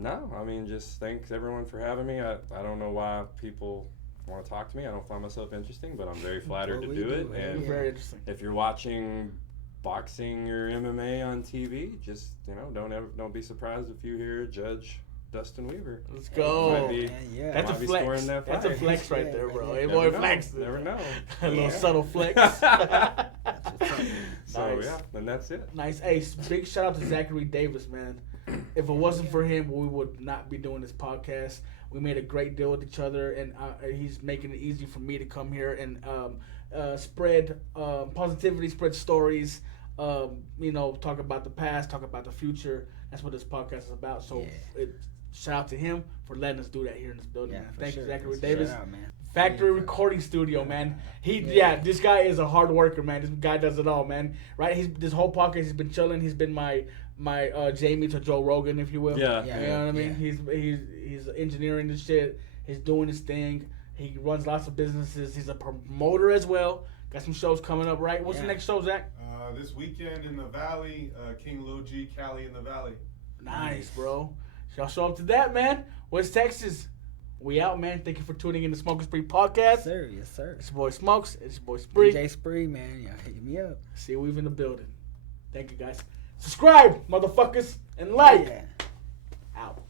no, I mean, just thanks everyone for having me. I don't know why people want to talk to me. I don't find myself interesting, but I'm very flattered to do it. And Very interesting. if you're watching boxing or MMA on TV, just, you know, don't be surprised if you hear Judge Dustin Weaver. Let's go. Might be, That's a might be flex. scoring that That's a fight. flex right there, bro. Hey, Never boy, know. flex. Never know. A little subtle flex. So Nice. yeah, and that's it. Nice. Hey, big shout out to Zachary Davis, man. If it wasn't for him, we would not be doing this podcast. We made a great deal with each other, and he's making it easy for me to come here and spread positivity, spread stories, you know, talk about the past, talk about the future. That's what this podcast is about. So shout out to him for letting us do that here in this building, man. Thank you, Zachary Davis. Shout out, man. Factory Recording Studio, man. This guy is a hard worker, man. This guy does it all, man. Right? This whole podcast, he's been chilling. He's been my Jamie to Joe Rogan, if you will. Yeah. You know what I mean? He's engineering this shit. He's doing his thing. He runs lots of businesses. He's a promoter as well. Got some shows coming up, right? What's the next show, Zach? This weekend in the Valley, King Lil G, Cali in the Valley. Nice, bro. Y'all show up to that, man. West Texas. We out, man. Thank you for tuning in to Smoking Spree podcast. Yes, sir. It's your boy Smokes. It's your boy Spree. DJ Spree, man. Y'all hit me up. See, we've in the building. Thank you, guys. Subscribe, motherfuckers, and like. Yeah. Out.